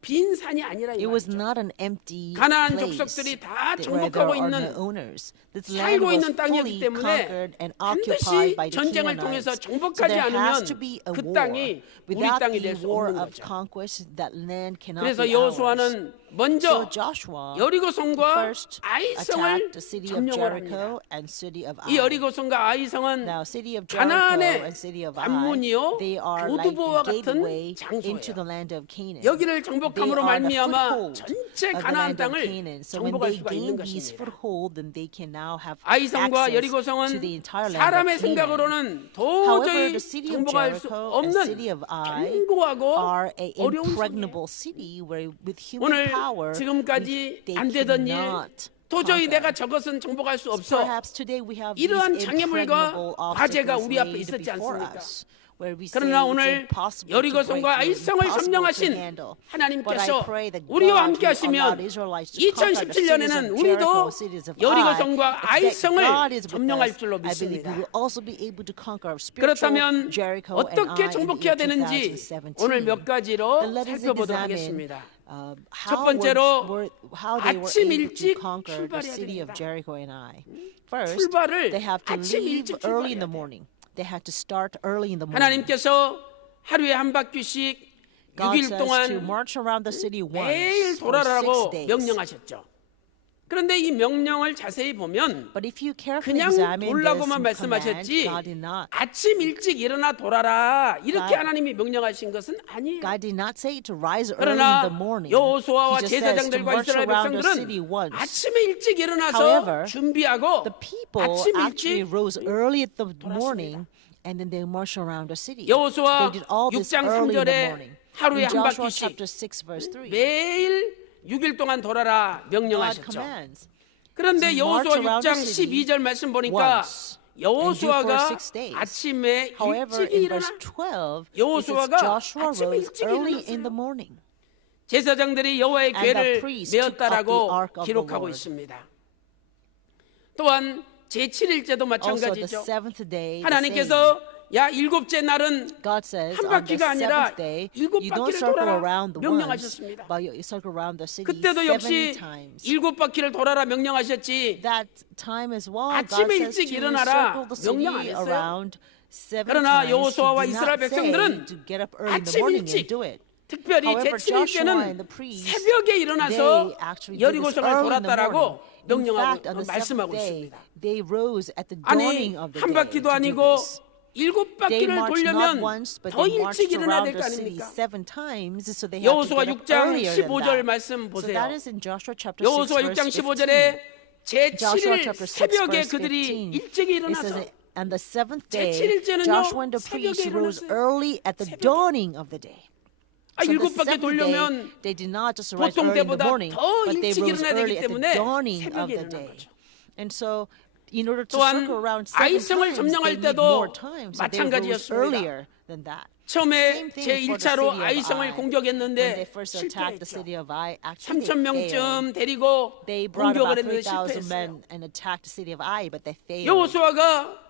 빈 산이 아니라 이 It was 말이죠. not an empty 가나안 place 족속들이 다 where there 정복하고 are no 있는 owners. This land 살고 was 있는 땅이었기 fully 때문에 conquered and occupied 반드시 by the 전쟁을 Canaanites. 통해서 So 정복하지 there has 않으면 to be a 그 war. 땅이 우리 Without 땅이 the 될 수 war 없는 of 거죠. conquest, that land cannot 그래서 be ours. 여호수아는 So 먼저 Joshua 여리고성과 first 아이성을 attacked the city of 점령을 Jericho 합니다. and city of 이 Ai. 여리고성과 아이성은 Now, city of Jericho 가나안의 and city of Ai, 관문이요, they are like 교두보와 the 같은 gateway into the 장소예요. land of Canaan. 여기를 They 정복함으로 are the 말미암아 foothold 전체 of the 가나안 land of 땅을 Canaan. So when 정복할 they 수가 있는 gain these 것입니다. foothold, then they can now have 아이성과 access to 여리고성은 the entire land 사람의 of Canaan. 생각으로는 However, 도저히 the city of 정복할 수 Jericho and city 없는 of Ai 견고하고 are an 어려운 성이에요. impregnable city where with human 오늘 power 지금까지 they 안 되던 일, cannot 도저히 conquer. 내가 저것은 정복할 수 없어. Perhaps today we have these 이러한 장애물과 impregnable 과제가 obstacles 우리 앞에 laid 있었지 before 않습니까? us, where we say 그러나 it's 오늘 impossible to 여리고성과 break through, 아이성을 impossible to 점령하신 handle. But I 하나님께서 pray that 우리와 God 함께 who 하시면 allowed Israelites to conquer the cities 2017년에는 of 우리도 Jericho, cities of Ai, 여리고성과 that 아이성을 God is with 점령할 us. 줄로 I believe 믿습니다. we will also be able to conquer spiritual 그렇다면 Jericho and 어떻게 Ai in the 정복해야 year 되는지 2017. 오늘 몇 가지로 Then let us 살펴보도록 examine 하겠습니다. how 번째로 how they were 아침 able to 일찍 conquer the 출발해야 city of 됩니다. Jericho and Ai. First, 출발을 they have to 아침 leave 일찍 early in the 출발해야 돼요. morning. They had to start early in the morning. 하나님께서 하루에 한 바퀴씩 God 6일 says to 동안 march around the city 매일 once for 6 돌아라고 days. 명령하셨죠. 그런데 이 명령을 자세히 보면 But if you carefully 그냥 examine 돌라고만 this command, 말씀하셨지 God did not. 아침 일찍 일어나 돌아라 이렇게 God- 하나님이 명령하신 것은 아니에요. God did not say to rise early in 그러나 the morning. 여호수아와 He just says to 제사장들과 march 이스라엘 around the city 백성들은 once. 아침에 일찍 일어나서 However, 준비하고 The people 아침 actually 일찍 rose early at the morning, and then they marched around the city. 여호수아 They did all this 6장 early in the 3절에 morning. 하루에 In 한 Joshua 바퀴씩 chapter 6 verse 3, 매일 6일 동안 돌아라 God 명령하셨죠. commands. 그런데 to 여호수아 march around 6장 the city 12절 말씀 보니까 once 여호수아가 and do for 6 days. 아침에 However, 일찍 in 일어나 verse 12, it says 여호수아가 Joshua 아침에 rose 일찍 early 일어났어요. in the morning. 제사장들이 여호와의 And the 궤를 priests took up the 메었다라고 ark of the 기록하고 Lord. 있습니다. 또한 제7일째도 Also, the 마찬가지죠. seventh day, the same. 하나님께서 야 일곱째 날은 God says 한 on the 바퀴가 아니라 seventh day, 일곱 you don't 바퀴를 circle 돌아라 around the once, 명령하셨습니다. but you circle around the city 그때도 7 역시 times. 일곱 바퀴를 돌아라 명령하셨지. That time as well, God 아침에 says 일찍 to 일어나라 circle the city 명령 안 했어요? around 7 그러나 times. 여호수아와 He did 이스라엘 not say 백성들은 to get up early in the 아침 morning 일찍 and do it. 특별히 However, Joshua 제7일째는 and the priests, 새벽에 일어나서 they actually did this 여리고성을 early in the 돌았다라고 morning. In fact, on 명령하고 the seventh 말씀하고 day, 있습니다. they rose at the 아니 dawning of the 한 day 바퀴도 to do 아니고 this. 일곱 They 바퀴를 marched not 돌려면 once, but 더 they 일찍 marched 일어나야 around 될 거 the city 아닙니까? 7 times, so they have to 여호수아 get up 6장 earlier than 15절 that. 말씀 So 보세요. that is in Joshua chapter 6 여호수아 verse 6장 15. 15절에 Joshua 제7일 chapter 6 새벽에 verse 그들이 15. 일찍 It 일어나서 says, and the seventh day, 제7일째는요, Joshua and the priests 새벽에 rose 일어났어요. early at the dawning of the day. 아, So the 일곱 바퀴 seventh 돌려면 day, they did not just rise 보통 early in the 때보다 morning, 더 but they 일찍 rose 일어나야 early 되기 at the 때문에 dawning of 새벽에 the 일어난 day. 거죠. And so, in order to 또한 circle around 7 아이성을 times, they 점령할 need 때도 more time. So they rose 마찬가지였습니다. earlier than that. 처음에 Same thing for the 제1차로 city of 아이성을 Ai. When 공격했는데 they first attacked the 실패했죠. city of Ai, actually 3천 they failed. 명쯤 데리고 They brought 공격을 about 했는데 3,000 실패했어요. men and attacked the city of Ai, but they failed. 여호수아가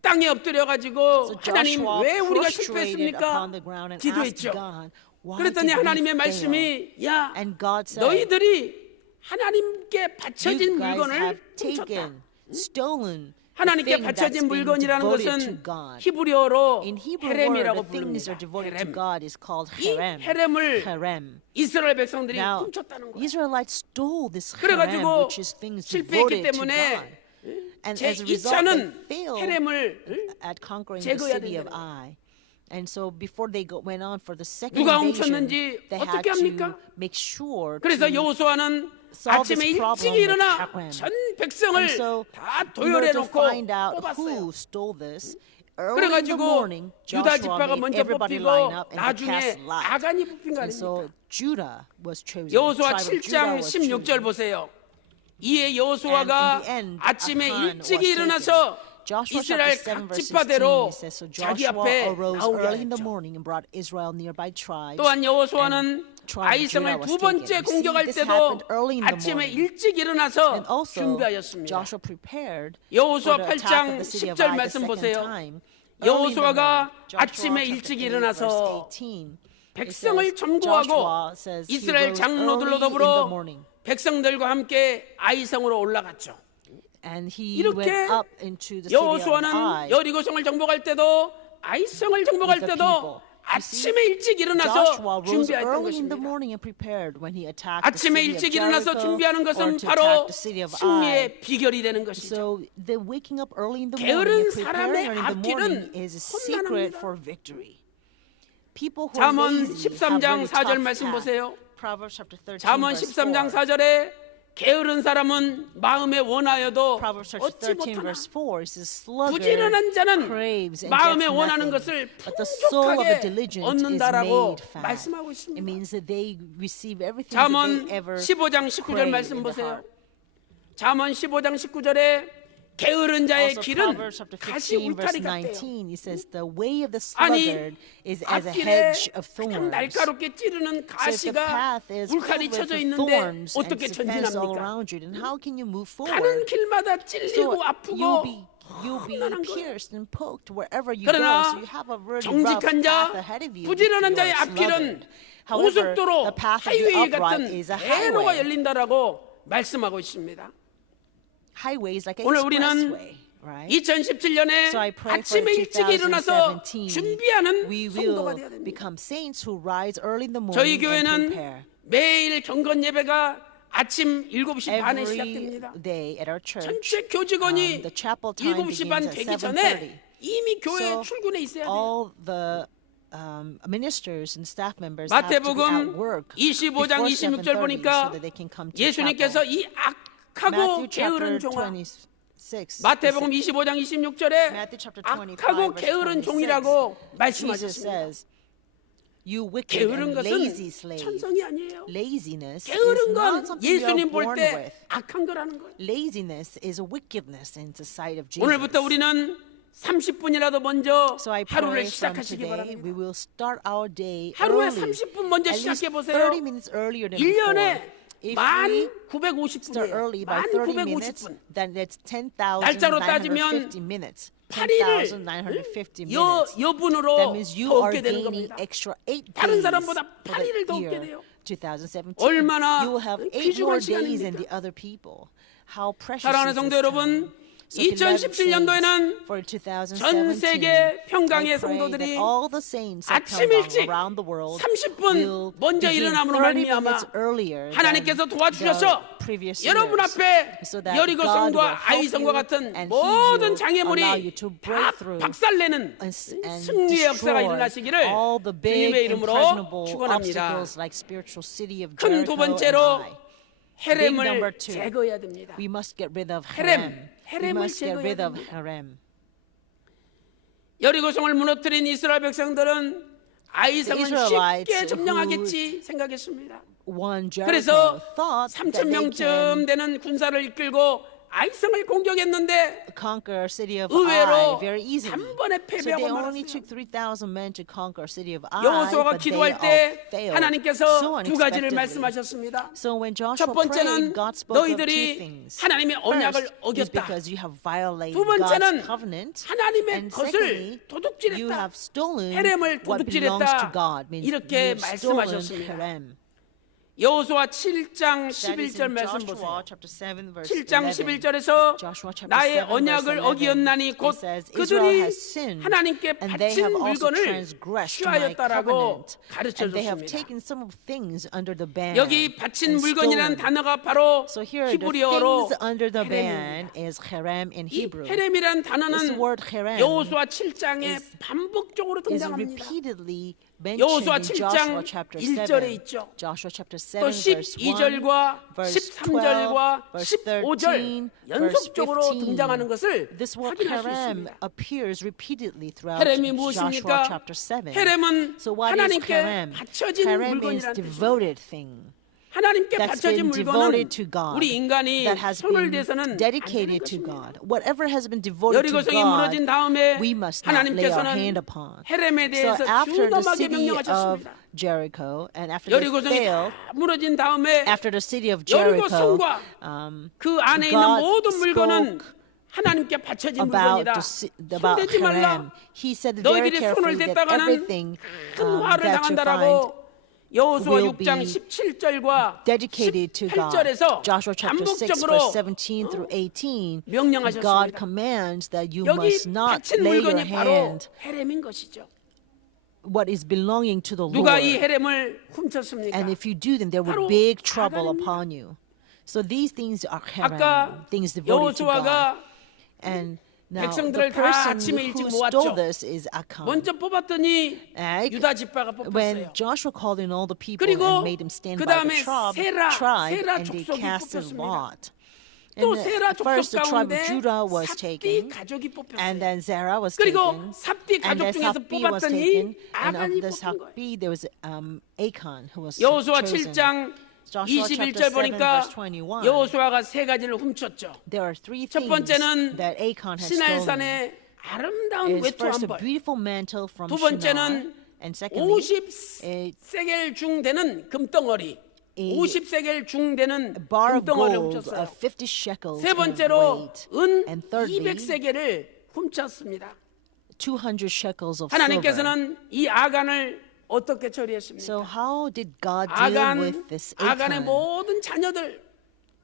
땅에 엎드려 가지고 So 하나님 Joshua 왜 우리가 prostrated 실패했습니까? upon the ground and asked 기도했죠. God, why 그랬더니 did we 하나님의 fail? 말씀이 야 And God said, 너희들이 하나님께 바쳐진 you guys 물건을 have 훔쳤다. taken, stolen the 하나님께 thing that's 바쳐진 been 물건이라는 devoted to 것은 God. 히브리어로 In Hebrew word, 헤렘이라고 the things are 부릅니다. devoted to 헤렘. God is called 이 herem. 헤렘을 Herem. 이스라엘 백성들이 Now, 훔쳤다는 거예요. Israelites stole this herem, 그래가지고 which is things 실패했기 devoted to 때문에 God. And as a result, they 제2차는 failed 헤렘을 at conquering the 제거해야 city of 된다는 Ai. And so before they went on for the second 누가 invasion, 훔쳤는지 they had 어떻게 합니까? to make sure 그래서 to 여호수아는 solve 아침에 this problem 일찍 with 일어나 Haran. 전 백성을 And so, 다 in order 도열해 to 놓고 find out 뽑았어요. who stole this, early in the 그래가지고 morning, 유다 Joshua 지파가 made 먼저 everybody 뽑히고 line up and to 나중에 cast lots. 아간이 뽑힌 거 And so 아닙니까? Judah was chosen. The 여호수아 tribe of 7장 Judah was 16절 chosen. 보세요. 이에 여호수아가 And in the end, 아침에 Achan 일찍 was 일어나서 Joshua 이스라엘 chapter 7 각 verse 16 지파대로 it says, so 자기 Joshua 앞에 arose 나오게 early in the 하였죠. morning and brought Israel nearby tribes. 또한 여호수아는 and tribe of 아이성을 Judah was 두 번째 taken. You see, 공격할 this 때도 happened early in the 아침에 morning. 일찍 일어나서 And also, 준비하였습니다. Joshua prepared 여호수아 for the attack 8장 of the city of 10절 Ai the 말씀 second 보세요. time. Early in the 여호수아가 morning, Joshua 아침에 chapter 일찍 8, 일어나서 verse 18. 백성을 says, 점거하고 Joshua says he 이스라엘 rose 장로들로 early in the 더불어 morning, 백성들과 함께 아이성으로 올라갔죠. and he 이렇게 went up into the city of 여호수아는 Ai. 여리고성을 정복할 때도 아이성을 정복할 with the 때도 people. 아침에 일찍 Joshua 일어나서 rose 준비했던 early in the 것입니다. morning and prepared when he attacked the 아침에 city of 일찍 일어나서 Jericho 준비하는 or 것은 to 바로 attack the city of Ai. 승리의 비결이 되는 것이죠. So the waking up early in the 게으른 morning and preparing 사람의 early in the 앞길은 morning is a secret 험난합니다. for victory. People who are 잠언 lazy have 13장 really 4절 tough 말씀 path. 보세요. Proverbs chapter 13 잠언 verse 13장 4. 4절에 게으른 사람은 마음에 원하여도 Proverbs chapter 얻지 13 못하나 verse 4 it says sluggard 부지런한 자는 craves and 마음에 gets 원하는 nothing, 것을 but the soul of the 풍족하게 diligent is 얻는다라고 made fat. 말씀하고 It 있습니다. means that they receive everything 잠언 that they ever 15장 19절 crave 말씀 in the 보세요. heart. 잠언 15장 19절에 게으른 자의 Also, 길은 Proverbs chapter 가시 15 verse 울타리 같대요. 19 it says the way of the 아니 sluggard is as a 앞길에 hedge of 그냥 thorns. 날카롭게 찌르는 So if the 가시가 path is 울타리 filled 쳐져 with 있는데 thorns and 어떻게 it's a fence all 전진합니까? around you, then how can you move 가는 forward? 길마다 찔리고 So 아프고 you'll be 험난한 거예요. pierced and poked wherever you go. 그러나 So you have a really rough 정직한 path 자, ahead of you. 부지런한 if 자의 you're 앞길은 sluggard. However, 고속도로 the path of the 하이웨이 upright 같은 is a 대로가 highway. 열린다라고 말씀하고 있습니다. Highway is like an 오늘 우리는 expressway, right? 2017년에 So I pray for 아침에 일찍 일어나서 2017 준비하는 we 성도가 will 되어야 됩니다. become saints who rise early in the 저희 morning and 교회는 prepare. 매일 경건 예배가 아침 7시 반에 Every 시작됩니다. day at our church, 전체 교직원이 the chapel time 7시 반 begins 되기 at 전에 7:30. 이미 교회에 So 출근해 있어야 돼요. all the ministers and staff members have to be at 마태복음 work 25장 before 26절 7:30 보니까 so that they can come to 예수님께서 chapel. 이 악하고 Matthew chapter 게으른 종아 26. 마태복음 25장 26절에 Matthew chapter 25 악하고 verse 게으른 26. 종이라고 Jesus 말씀하셨습니다. says, "You wicked 게으른 and 것은 lazy slave." 천성이 아니에요. Laziness is 게으른 not 건 something you are 예수님 볼 born 때 with. 악한 거라는 거예요. Laziness is a wickedness in the sight of Jesus. 오늘부터 우리는 30분이라도 먼저 So I 하루를 pray from 시작하시기 today we 바랍니다. will start our day 하루에 early. 30분 먼저 At least 시작해 보세요. 30 minutes earlier than before. 1년에 If we start 1950분이에요. early by 30 minutes, 1950분. then that's 날짜로 따지면 10,950 minutes. 8일을 10,950 minutes. That 여분으로 means you 더 are 얻게 되는 gaining 겁니다. extra 8 다른 days 사람보다 for 8일을 더 the 얻게 year 돼요. 2017. 얼마나 You will have 8 귀중한 more days than 시간입니까? the other people. How precious 사랑하는 is 성도 this 여러분, time? So beloved 2017년도에는 saints, for 전 2017, 세계 I 평강의 pray 성도들이 that all the saints at 아침 Pyongyang 일찍 around the world 30분 will 먼저 begin 일어남으로 30 말미암아 minutes earlier 하나님께서 than 도와주셔서 the previous 여러분 years, 앞에 so that 여리고 God will 성과 help 아이성과 you 같은 and He 모든 will allow 장애물이 you to 다 break through 박살내는 and 승리의 역사가 destroy 일어나시기를 all the big 주님의 이름으로 impregnable 축원합니다. obstacles like spiritual city of 큰 두 Jericho and 번째로 Ai. 헤렘을 number two. 제거해야 됩니다. We must get rid of 헤렘, harem. We 헤렘을 must get rid 제거해야 of 됩니다. harem. 여리고성을 무너뜨린 이스라엘 백성들은 아이성을 The Israelites 쉽게 점령하겠지 생각했습니다. One Jericho 그래서 thought that they 3,000명쯤 can 되는 군사를 이끌고 아이성을 공격했는데 conquer city of 의외로 Ai very easily. 단번에 So they 패배하고 only 말았어요. took 3,000 men to conquer city of Ai, 여호수아가 but they 기도할 all 때 failed 하나님께서 so 두 가지를 unexpectedly. 말씀하셨습니다. So when 첫 Joshua 번째는 prayed, God spoke of two 너희들이 things. 하나님의 언약을 First is 어겼다. because you have violated 두 번째는 God's covenant. 하나님의 And 것을 secondly, you 도둑질했다. have stolen 헤렘을 what belongs to 도둑질했다. God. Means 이렇게 you have stolen 말씀하셨습니다. harem. 여호수아 7장 That is 11절 in 말씀 Joshua 보세요. chapter 7 verse 7장 11. 11절에서 Joshua chapter 나의 7 언약을 verse 11, 어기었나니 곧 it says, 그들이 Israel has sinned, 하나님께 and they 바친 have also 물건을 transgressed my 취하였다라고 covenant, 가르쳐 and they have 줬습니다. taken some of things under the ban 여기 바친 and 물건이라는 stolen. 단어가 바로 So here the 히브리어로 things under the 헤렘입니다. ban is harem in 이 Hebrew. 헤렘이란 This 단어는 word harem 여호수아 7장에 is- 반복적으로 is 등장합니다. repeatedly mentioned 여호수아 in Joshua 7장 chapter 1절에 7. 있죠. Joshua chapter 또 7 verse 1, 12절과 verse 13절과 12, verse 13, 15절 연속적으로 verse 15. 등장하는 것을 This word 확인할 수 harem 있습니다. appears repeatedly throughout 헤렘이 Joshua 무엇입니까? chapter 7. 헤렘은 So what is 하나님께 harem? 바쳐진 Harem means 물건이라는 뜻입니다. devoted thing. 하나님께 That's 바쳐진 been 물건은 devoted to God. 우리 인간이 That has 손을 been 대서는 안 되는 dedicated to 것입니다. God. Whatever has been devoted to 여리고성이 God, 무너진 다음에 we must not lay our hand 하나님께서는 upon. 헤렘에 So 대해서 after the 준엄하게 city of 명령하셨습니다. Jericho and after they 여리고성이 failed, 다 무너진 다음에 after the city of Jericho, 여리고성과 그 안에 있는 God 모든 물건은 spoke 하나님께 바쳐진 about 물건이다. about 손대지 말라. Haram. He said very 너희들이 carefully 손을 that 댔다가는 everything 큰 화를 that you find 당한다라고 여호수아 will 6장 be 17절과 dedicated to God. 18절에서 Joshua chapter 6 반복적으로 verse 17 through 18. God 명령하셨습니다. commands that you 여기 must not 바친 lay your 물건이 바로 hand 헤렘인 것이죠. what is belonging to the 누가 이 Lord. 헤렘을 훔쳤습니까? And if you do, then there will 바로 be big trouble 아간입니다. upon you. So these things are 아까 Haram, things devoted to God. 여호수아가 And now 백성들을 the 다 person 아침에 일찍 who 모았죠. stole this is Achan. 먼저 뽑았더니 And 유다 지파가 when 뽑혔어요. Joshua called in all the people 그리고 and made them stand 그 by 다음에 the 세라 tribe and they 족속이 cast a 뽑혔습니다. lot. 또 And 세라 first the 족속 tribe 가운데 of Judah was 삽디 taken, 가족이 and 뽑혔어요. then Zerah was 그리고 taken, 삽디 and 가족 then 중에서 Sappi was taken, 뽑았더니 and 아간이 of the 뽑힌 거예요. Sappi there was Achan who was 여호수아 chosen. 7장 Joshua 21절 chapter 7 보니까 verse 21. 여호수아가 세 가지를 훔쳤죠. There are three 첫 things 번째는 that Achan has stolen. 시날산의 아름다운 Is 외투 first 한 a 벌. beautiful mantle from 두 Shinar, 번째는 and secondly 50세겔 중 되는 금덩어리. A 50세겔 중 되는 bar of 금덩어리를 gold 훔쳤어요. of 50 shekels 세 in 번째로 weight, 은 and thirdly 200세겔을 훔쳤습니다. 200 shekels of silver. 하나님께서는 이 아간을 어떻게 처리했습니까? So how did God deal with this 아간의 Achan? 모든 자녀들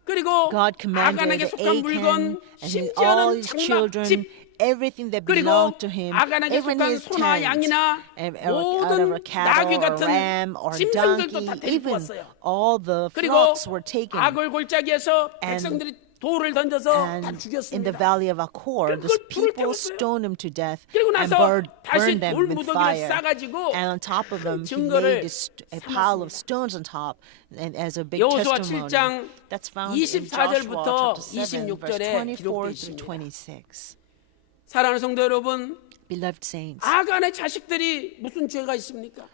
그리고 God 아간에게 commanded 속한 물건 Achan and all 심지어는 his 장막, children, 집 everything that 그리고 belonged to him, 아간에게 even 속한 his 소나 tent, 양이나 and out of 모든 a cattle 나귀 or 같은 ram or 짐승들도 다 donkey, 데리고 even 왔어요. all the 그리고 flocks were taken. 아골 골짜기에서 And- 백성들이 돌을 던져서 다 And in the 죽였습니다. valley of Achor, the 그걸 불을 people 태웠어요. stoned him to death 그리고 and 나서 burned 다시 them 돌 with 무더기를 fire. 싸가지고 And on top of them, he 증거를 laid a pile of stones on top, and as a big 여호수아 testimony. 7장 That's found in 24절부터 Joshua chapter 7, 26절에 verse 24 기록되어 through 있습니다. 26. 사랑하는 성도 여러분, Beloved saints, 아간의 자식들이 무슨 죄가 있습니까?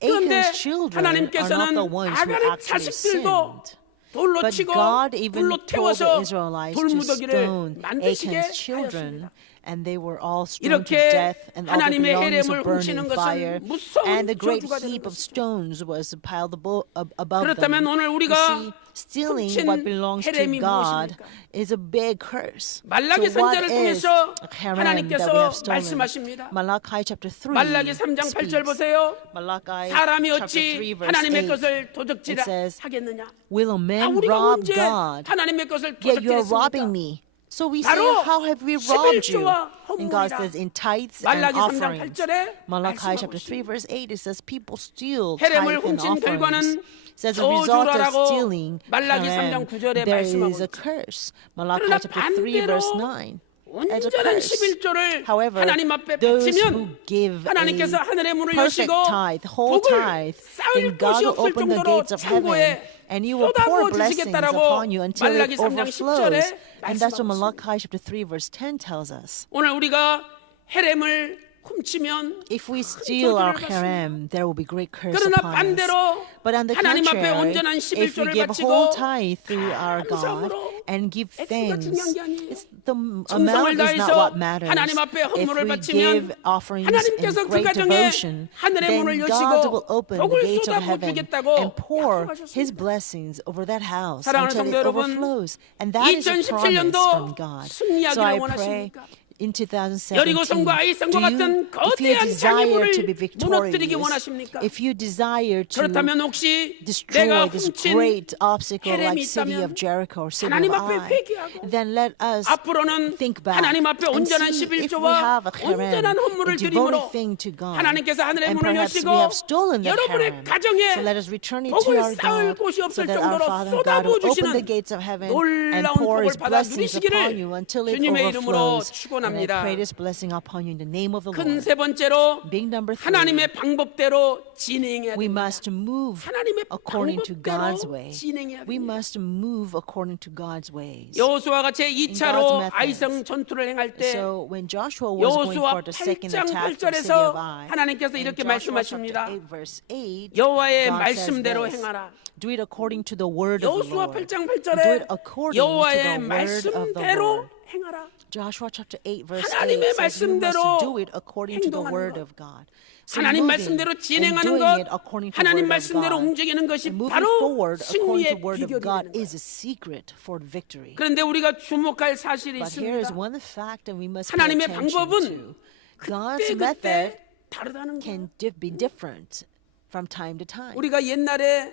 Achan's children are not 하나님께서는 the ones who 아간의 actually 자식들도 sinned. 돌로 But 치고 God even 불로 told the 태워서 Israelites 돌 to 무더기를 stone 만드시게 Achan's children, 하였습니다. and they were all stoned to 이렇게 death, and all their 하나님의 belongings 헤렘을 were burned in 훔치는 fire. 것은 무서운 And the great 저주가 되는 heap of 것이죠. stones was piled above 그렇다면 them. 오늘 You 우리가 see, stealing 훔친 what belongs to 헤렘이 God 무엇입니까? is a big curse. 말라기 So what 선지자를 is 통해서 Haram that we 하나님께서 have stolen? 말씀하십니다. Malachi chapter 3 말라기 3장 8절 speaks. 보세요. Malachi 사람이 chapter 3 어찌 verse 하나님의 8. 것을 It 도적질 says, 하겠느냐? Will a man 우리가 rob 언제 God? 하나님의 것을 Yet you are robbing 도적질했습니까? me. So we say, 바로 how have we robbed you? 11조와 And God 헌물이라. says, in tithes and 말라기 3장 offerings. 8절에 Malachi chapter 3 verse 8, it says, people steal tithes 헤렘을 and 훔친 결과는 offerings. It says, a result of 저주라라고 stealing 말라기 Haram, 3장 9절에 there 말씀하고 is a 있죠. curse. Malachi 그러나 chapter 3 verse 반대로 9. As a 온전한 curse. 11조를 However, 하나님 앞에 those who 바치면 give 하나님께서 a 하늘의 문을 perfect 여시고 tithe, whole 복을 tithe, then 쌓을 God 곳이 will 없을 open the 정도로 gates of heaven, 창고에 and you will pour 쏟아부어 blessings 주시겠다라고 upon you until it 말라기 3장 overflows. 10절에 And that's what 말씀하고 있습니다. Malachi chapter 3 verse 10 tells us. 오늘 우리가 헤렘을 훔치면 If we steal our 저주를 haram, there will be great curse 그러나 upon us. 반대로 But on the 하나님 앞에 contrary, 온전한 if we 11조를 give 바치고 whole tithe through our God 감사함으로 and give 액수가 thanks, 중요한 게 아니에요. it's the 정성을 amount is not 다해서 what matters. 하나님 앞에 If 헌물을 we 바치면 give offerings in 하나님께서 그 great 가정에 devotion, 하늘의 then 문을 God 여시고 will open the 복을 gates of 쏟아부어 heaven 주겠다고 and pour 약속하셨습니다. His blessings over that house 사랑하는 until 성도 it 여러분, overflows. And that is a promise 2017년도 from God. So 승리하기를 I pray 원하십니까? in 2017, 여리고성과 아이성과 같은 if you 거대한 desire to be 장애물을 무너뜨리기 victorious, 원하십니까? if you desire to 그렇다면 혹시 destroy 내가 this 훔친 great obstacle like 헤렘이 city 있다면 of Jericho or city 하나님 of 앞에 Ai, 회개하고 then let us 앞으로는 think back 하나님 앞에 and 온전한 see if we 11조와 have a 온전한 harem, 헌물을 a 드림으로 devoted thing to God, 하나님께서 하늘의 and 문을 perhaps 여시고 we have stolen that 여러분의 harem. 가정에 So let us return it to 복을 our 쌓을 God, 곳이 so 없을 that our 정도로 Father God 쏟아부어 will open the 주시는 gates of heaven and 놀라운 pour His 복을 받아 blessings 누리시기를 upon you until it 주님의 이름으로 overflows. And I 축원합니다. pray this blessing upon you in the name of the 큰 Lord. 세 번째로 Big number 3. 하나님의 방법대로 진행해야 We 됩니다. must move 하나님의 according to God's 방법대로 way. 진행해야 We 됩니다. must move according to God's ways. 여호수아가 God's 제2차로 methods. 아이성 전투를 행할 때 So when Joshua was going 여호수아 for the second 8장 attack from city 8절에서 of Ai, 하나님께서 in 이렇게 Joshua 말씀하십니다. chapter 8 verse 8, 여호와의 God says 말씀대로 this, 행하라. do it according to the word of the 여호수아 Lord. 8장 Do it 8절에 according to 여호와의 the word of the 말씀대로 Lord. 행하라. Joshua chapter 8 verse 8 하나님의 says you must 말씀대로 do it according to the 행동하는 word 것. of God. So 하나님 moving 말씀대로 and 진행하는 doing 것, it according to the 하나님 word of 말씀대로 God, 움직이는 것이 and moving 바로 forward according to 승리의 the word of 비결이 God 되는 거예요. is a secret for victory. 그런데 우리가 주목할 사실이 But here is 있습니다. one fact that we must pay 하나님의 attention 방법은 to. God's method 그때 다르다는 거예요. can be different from time to time. 우리가 옛날에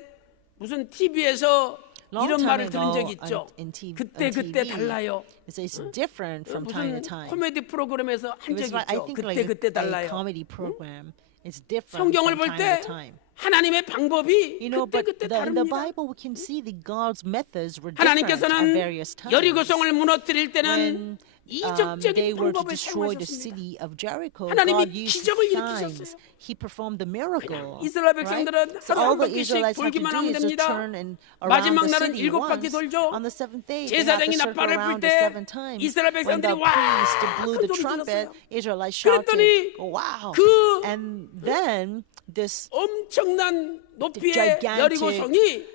무슨 TV에서 Long 이런 time 말을 들은 ago 적 있죠. on TV, 그때 달라요. It's different from time to 무슨 time. 코미디 프로그램에서 한 It was 적 like, I 있죠. think 그때 like a 달라요. comedy program. It's different 성경을 from 볼 time 때 to time. 하나님의 방법이 You know, but 그때 in the 다릅니다. Bible we can see that God's methods were different at 하나님께서는 various times. 여리고성을 무너뜨릴 때는 When they 이적적인 were to 방법을 destroy the 사용하셨습니다. city of Jericho, 하나님이 God used 기적을 signs. 일으키셨어요. He performed the miracle. 이스라엘 Right? 백성들은 So 하루 all 한 the 바퀴씩 Israelites had to 돌기만 do 하면 is to 됩니다. turn and around 마지막 the 날은 city 7바퀴 once. 돌죠. On the seventh day, they had to 제사장이 circle 나팔을 불 around 때 the seven times. 이스라엘 When the 백성들이 와 priest blew the 큰 소리 trumpet, 질렀어요. Israelites shouted, 그랬더니 "Oh, wow!" 그 And then this 엄청난 높이의 gigantic 여리고성이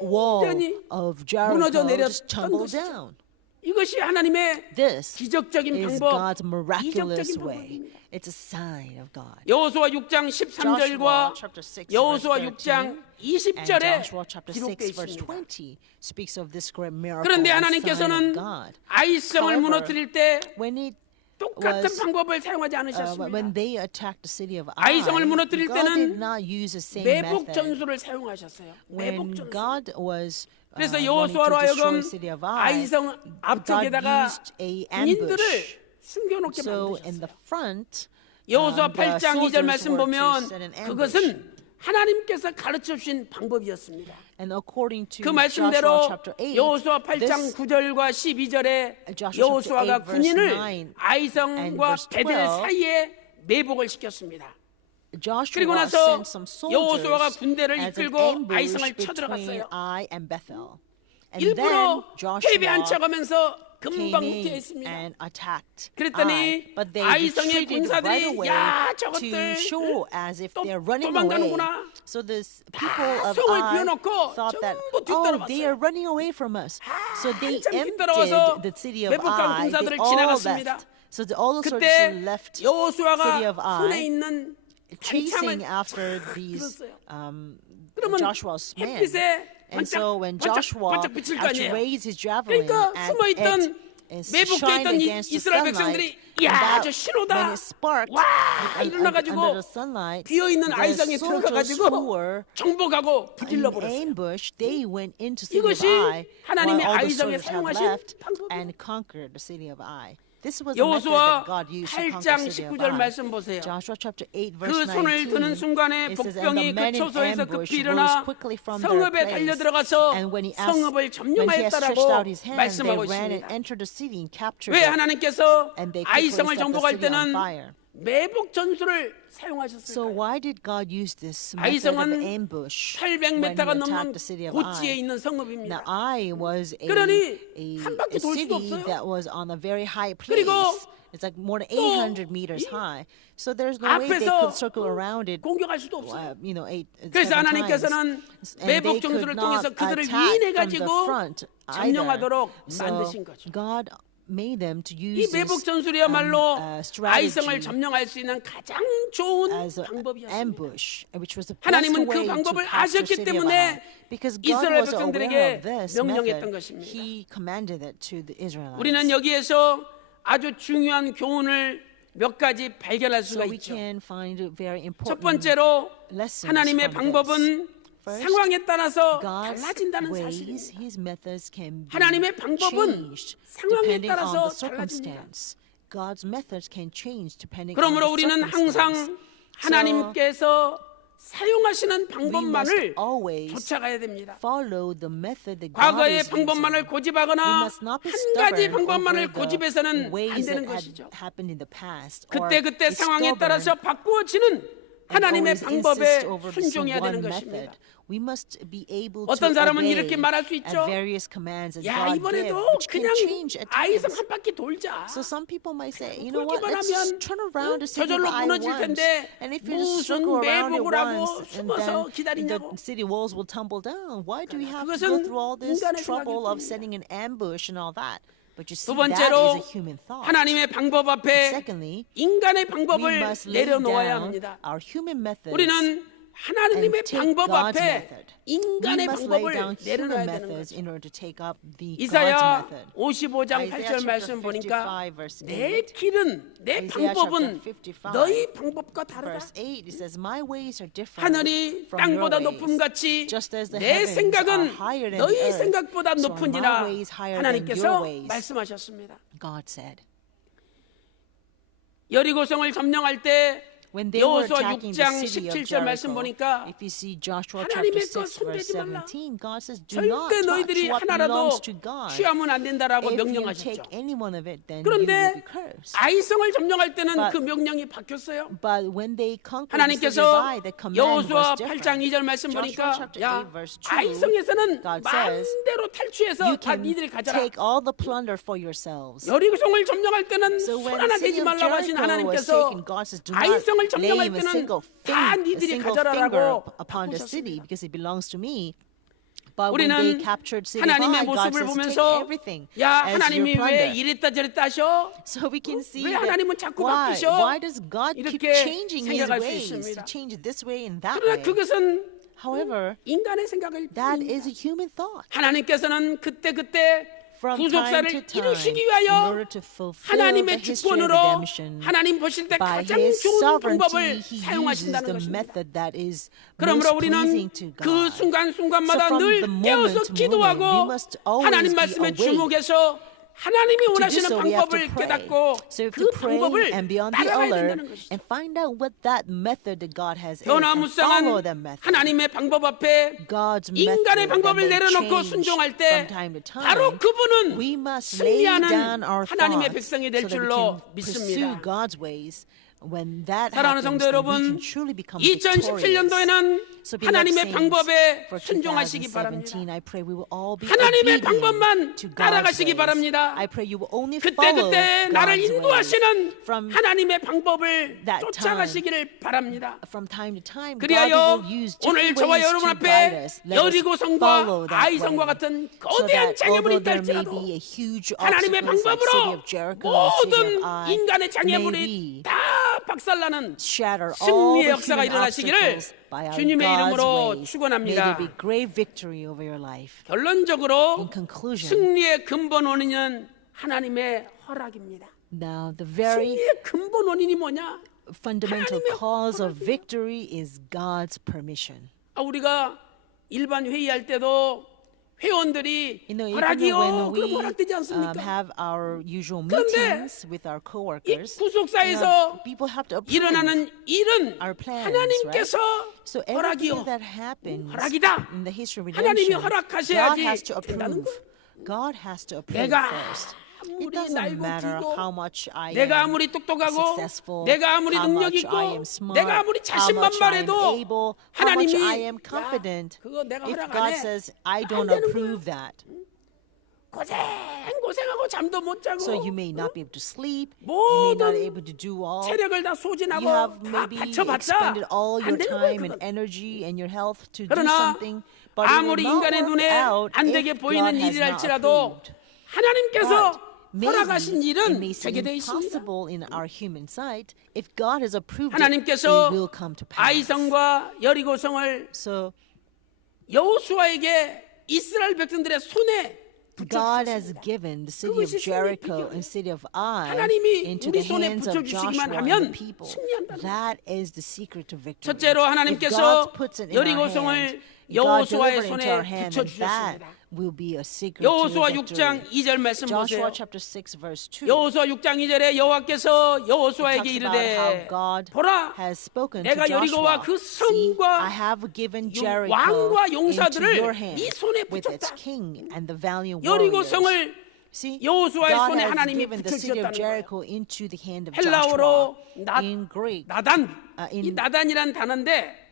wall 완전히 of 무너져 Jericho just 내렸던 tumbled 것이죠. down. 이것이 하나님의 This 기적적인 is 방법, God's miraculous 이적적인 way. 방법입니다. It's a sign of God. 여호수아 6장 13절과 chapter 6, 여호수아 verse 6장 13, and 20절에 Joshua chapter 6 기록되어 verse 있습니다. 20 speaks of this great miracle, 그런데 the sign 하나님께서는 of God. 아이성을 However, 무너뜨릴 때 When it 똑같은 was 방법을 사용하지 when 않으셨습니다. they attacked the city of Ai, 아이성을 무너뜨릴 God 때는 did not use the same 매복 method. 전술을 사용하셨어요. 매복 When 전술. God was 그래서 wanting 여호수아로 to destroy 하여금 the city of Ai, 아이성 God 앞쪽에다가 used a 군인들을 ambush. 숨겨놓게 So in the 만드셨어요. front, 여호수아 the 8장 2절 soldiers 말씀 were to 보면 set an ambush. 그것은 하나님께서 가르쳐 주신 방법이었습니다. And according to 그 Joshua 말씀대로 chapter 8, 여호수아 8장 this 9절과 12절에 Joshua 여호수아가 chapter 8 verse 군인을 9 and 아이성과 verse 베델 12 사이에 매복을 시켰습니다. Joshua 그리고 나서 sent some 여호수아가 soldiers 군대를 as an 이끌고 ambush 아이성을 between 쳐들어갔어요. Ai and Bethel. And 일부러 then 패배한 Joshua 척하면서 came 금방 in 후퇴 했습니다. and attacked 그랬더니 Ai, but they 아이성의 retreated 군사들이 right away 야 to 저것들 show as if 또 they're running away. 도망가는구나. So the people of 성을 Ai 비워놓고 thought that, 전부 oh, they 뒤따라왔어요. are running away from us. So they 한참 뒤따라와서 emptied the city of 매복한 Ai. They 군사들을 all 지나갔습니다. left. So all the 그때 soldiers left city 여호수아가 of 손에 Ai, 있는 chasing 단창을 after these 들었어요. Joshua's men. 햇빛에 And so when Joshua 번쩍 비칠 거 actually 아니에요. raised his javelin 그러니까 and 숨어있던 it is 매복돼 shine 있던 against the 이스라엘 sunlight, 백성들이 and 야 that 저 신호다. when it sparked 와 under 일어나가지고 the sunlight, 비어 있는 the 아이성에 soldiers 들어가가지고 who were 정복하고 in 부질러 버렸어요. ambush, they went into city of 이것이 Ai, while 하나님의 all the 아이성에 soldiers had 사용하신 left 방법이에요. and conquered the city of Ai. This was the method 여호수아 that God used to conquer 8장 the city of 19절 Ai. 말씀 보세요. Joshua chapter 8 verse 그 손을 19. 드는 순간에 It says, and 복병이 the 그 men in 초소에서 ambush 급히 rose 일어나 quickly from their 성읍에 place. 달려들어가서 And when he 성읍을 when he had 점령하였다라고 stretched out his hand, they 말씀하고 ran and 있습니다. entered the city and captured 왜 it. 하나님께서 And they quickly 아이성을 set the 정복할 city on 때는 fire. 매복 전술을 So 사용하셨을까요? why did God use this method of 아이성은 ambush when he 800m가 attacked 넘는 the city of 고지에 Ai? 있는 Now 성읍입니다. Ai was 그러니 a 한 바퀴 돌 수도 city 없어요. that was on a very high 그리고 place. It's like more than 800 meters high. So there's no way they 앞에서 could circle around it. 공격할 수도 없어요. You know, 그래서 7 하나님께서는 times. And 매복 they 전술을 could 통해서 not 그들을 attack from the 유인해가지고 front 점령하도록 either. 만드신 So 거죠. God made them to 이 use 매복 this 전술이야말로 아이성을 strategy 점령할 수 있는 가장 좋은 as an 방법이었습니다. ambush, which was the best 하나님은 그 way to 방법을 capture 아셨기 city of 때문에 Ai. Because God 이스라엘 was aware 백성들에게 of this 명령했던 method, 것입니다. He commanded it to the Israelites. 우리는 여기에서 아주 중요한 교훈을 몇 가지 발견할 So 수가 we 있죠. can find very 첫 important 번째로 lessons 하나님의 from 방법은 this. First, 상황에 따라서 God's 달라진다는 ways, 사실입니다. His methods can be 하나님의 방법은 changed 상황에 depending 따라서 on the 달라집니다. circumstance. God's methods can change depending on 그러므로 the 우리는 circumstance. 항상 하나님께서 사용하시는 We must 방법만을 always 쫓아가야 됩니다. follow the method that God 과거의 is 방법만을 using. We 고집하거나 must not be 한 가지 stubborn 방법만을 over the 고집해서는 안 ways 되는 that 것이죠. had happened in the past. or 그때 be 상황에 stubborn 따라서 바꾸어지는 and 하나님의 always 방법에 insist over this 순종해야 되는 one 것입니다. method. We must be able 어떤 to 사람은 obey 이렇게 말할 수 at 있죠. various commands that 야 God 이번에도 gives, which can 그냥 change at 아이성 times. 한 바퀴 돌자. So some people might say, you know what, 돌기만 let's 하면 just turn around to see 저절로 the eye 무너질 once. 텐데 And if you just 무슨 circle around it 매복을 하고 once, and 숨어서 then 기다리냐고. the city walls will tumble down. Why do we have to 그것은 go through all this 인간의 trouble of 생각일 setting an ambush and all that? But you see, 두 that 번째로 is a human thought. 하나님의 방법 앞에 Secondly, 인간의 we 방법을 must lay 내려놓아야 down 합니다. our human methods. 우리는 하나님의 and take 방법 God's 앞에 method. We 인간의 must lay 방법을 down human 내려놔야 되는 methods 거죠. in order to take up the God's 이사야 method. 55장 Isaiah 8절 chapter 말씀 55 보니까 verse 내 8. 길은 내 Isaiah 방법은 chapter 55 너희 방법과 다르다. Verse 8, it says, My ways are different 하늘이 from your 땅보다 ways. 높음 같이 Just as the 내 heavens 생각은 are higher than the 너희 earth, 생각보다 so are 높은지라 my ways higher than 하나님께서 your ways. 말씀하셨습니다. God said. 여리고성을 점령할 때 When they were 여호수아 attacking the 6장 city of 17절 말씀 Jericho, 보니까 if you see Joshua chapter 하나님의 6 것 verse 손대지 말라. 17, God says, Do not 절대 touch 너희들이 what 하나라도 belongs to God. 취하면 안 된다라고 If you 명령하셨죠. take any one of it, then you will 그런데 be cursed. 아이성을 점령할 때는 But- 그 명령이 바뀌었어요. But when they conquered the city of 하나님께서 Ai, the command 여호수아 was 8장 different. 2절 말씀 보니까 Joshua chapter 야 8 verse 2, 아이성에서는 God says, 마음대로 탈취해서 You 다 can 니들이 가져라. take all the plunder for yourselves. 여리고성을 점령할 때는 So 손 when 하나 the 대지 city of 말라고 하신 Jericho was 하나님께서 taken, God says, Do not 아이성을 lay 점령할 even a 때는 single 다 finger 니들이 가져라라고 upon the city 바꾸셨습니다. because it belongs to me. But when they 우리는 captured city of 하나님의 Ai, God 모습을 says, Take 보면서 everything 야 as your 하나님이 왜 plunder. 이랬다 저랬다 하셔? So we can see 왜 that 하나님은 자꾸 why 바뀌셔? does God keep 이렇게 changing His 생각할 수 ways? He 있습니다. changes this way and that 그러나 way. 그것은 However, 인간의 생각을 that 뿐입니다. is a human thought. 하나님께서는 그때 From 구속사를 time to time, 이루시기 in 위하여 order to fulfill the 하나님의 history of 주권으로 redemption, 하나님 보실 때 by 가장 His 좋은 sovereignty, 방법을 He uses 사용하신다는 the 것입니다. method that is most 그러므로 우리는 pleasing to 그 God. 순간순간마다 So from 늘 the moment 깨어서 to moment, we 기도하고 must always 하나님 be 말씀에 awake. 주목해서 하나님이 To do 원하시는 so, we have to 방법을 pray. 깨닫고 So we have 그 to pray 방법을 and be on the 따라가야 alert 된다는 것이죠. and find out what that method that God has is and follow 변화무쌍한 that method. 하나님의 방법 앞에 God's 인간의 method that 방법을 may 내려놓고 change 순종할 from 때 time to time. 바로 그분은 We must lay 승리하는 down our 하나님의 thoughts 백성이 so 될 that we 줄로 can 믿습니다. pursue God's ways. When that 사랑하는 happens, 성도 then we 여러분, can truly become 2017년도에는 So beloved 하나님의 saints, 방법에 for 순종하시기 바랍니다. 2017, I pray we will all be 하나님의 obedient 방법만 to God's 따라가시기 ways. 바랍니다. I pray you will only 그때 follow 나를 God's ways. 인도하시는 From 하나님의 방법을 that 쫓아가시기를 바랍니다. From time to time, God 그리하여 will use 오늘 different 저와 ways 여러분 to 앞에 guide us. Let us 여리고성과 follow that 아이성과 way. 같은 So 거대한 that 장애물이 although there may 있달지라도 be a huge 하나님의 obstacles like city 방법으로 of Jericho, the city 모든 of Ai, 인간의 may 장애물이 we 다 박살나는 shatter all 승리의 the 역사가 human 일어나시기를 obstacles by our 주님의 이름으로 God's ways. May 축원합니다. there be great victory over your life. 결론적으로 In conclusion, 승리의 근본 원인은 하나님의 허락입니다. now the very 승리의 근본 원인이 뭐냐? fundamental 하나님의 cause of 허락이에요. victory is God's permission. 우리가 일반 회의할 때도 회원들이 You know, even 허락이요. when we 그럼 허락되지 않습니까? have our usual 그런데 meetings with our 이 coworkers, 구속사에서 people have to approve 일어나는 일은 our plans, 하나님께서 So 허락이요. everything that happens 허락이다. in the history of 하나님이 redemption, God 허락하셔야지 has to 된다는 approve. 거예요. God has to approve 내가 first. It 아무리 doesn't 날고 matter 기고 how much I 내가 am 아무리 똑똑하고 successful, 내가 아무리 how 능력 much I 있고 am smart, 내가 아무리 how much I am 자신만만해도 able, how much 하나님이 I am 야, confident. 그거 내가 If 허락 안 God 해. says, I 안 don't 되는 approve 거야. that, 고생하고 잠도 못 자고 so you may not be able to sleep, you may not be able to do all. 체력을 다 You 소진하고 have 다 maybe 바쳐봤자 expended all 안 your 되는 거예요. time and 그건. energy and your health to do 그러나 something, but it will 아무리 not 인간의 work 눈에 out 안 되게 if 보이는 God has not 일이랄지라도 approved. 하나님께서 But 허락하신 maybe it 일은 may seem 되게 돼 있습니다. impossible in our human sight. If God has approved it, 하나님께서 it will come to pass. 아이성과 여리고성을 So 여호수아에게 이스라엘 백성들의 손에 God has 붙여주셨습니다. given the city of 그것이 승리의 Jericho 비결이에요. and city of Ai 하나님이 into 우리 the 손에 hands of 붙여주시기만 Joshua and 하면 the people. 승리한다는 That is the secret to victory. 첫째로 If 하나님께서 God puts it in our 여리고성을 hand, God 여호수아의 delivered it into 손에 our hand, and that 붙여주셨습니다. will be a secret 여호수아 to 6장 victory. 2절 말씀 보세요. Joshua chapter 6 verse 2. 여호수아 6장 2절에 여호와께서 여호수아에게 talks about how 이르되 God 보라 has spoken to 내가 여리고와 Joshua. 그 See, 성과 I have given 요 Jericho 왕과 into 용사들을 your hand 네 손에 with its 붙였다. king and the valiant warriors. 여리고성을 See, 여호수아의 God 손에 has 하나님이 given the city of 붙여주셨다는 Jericho into the hand of 헬라어로 Joshua. In Greek, 나단 이 in- 나단이란 단어인데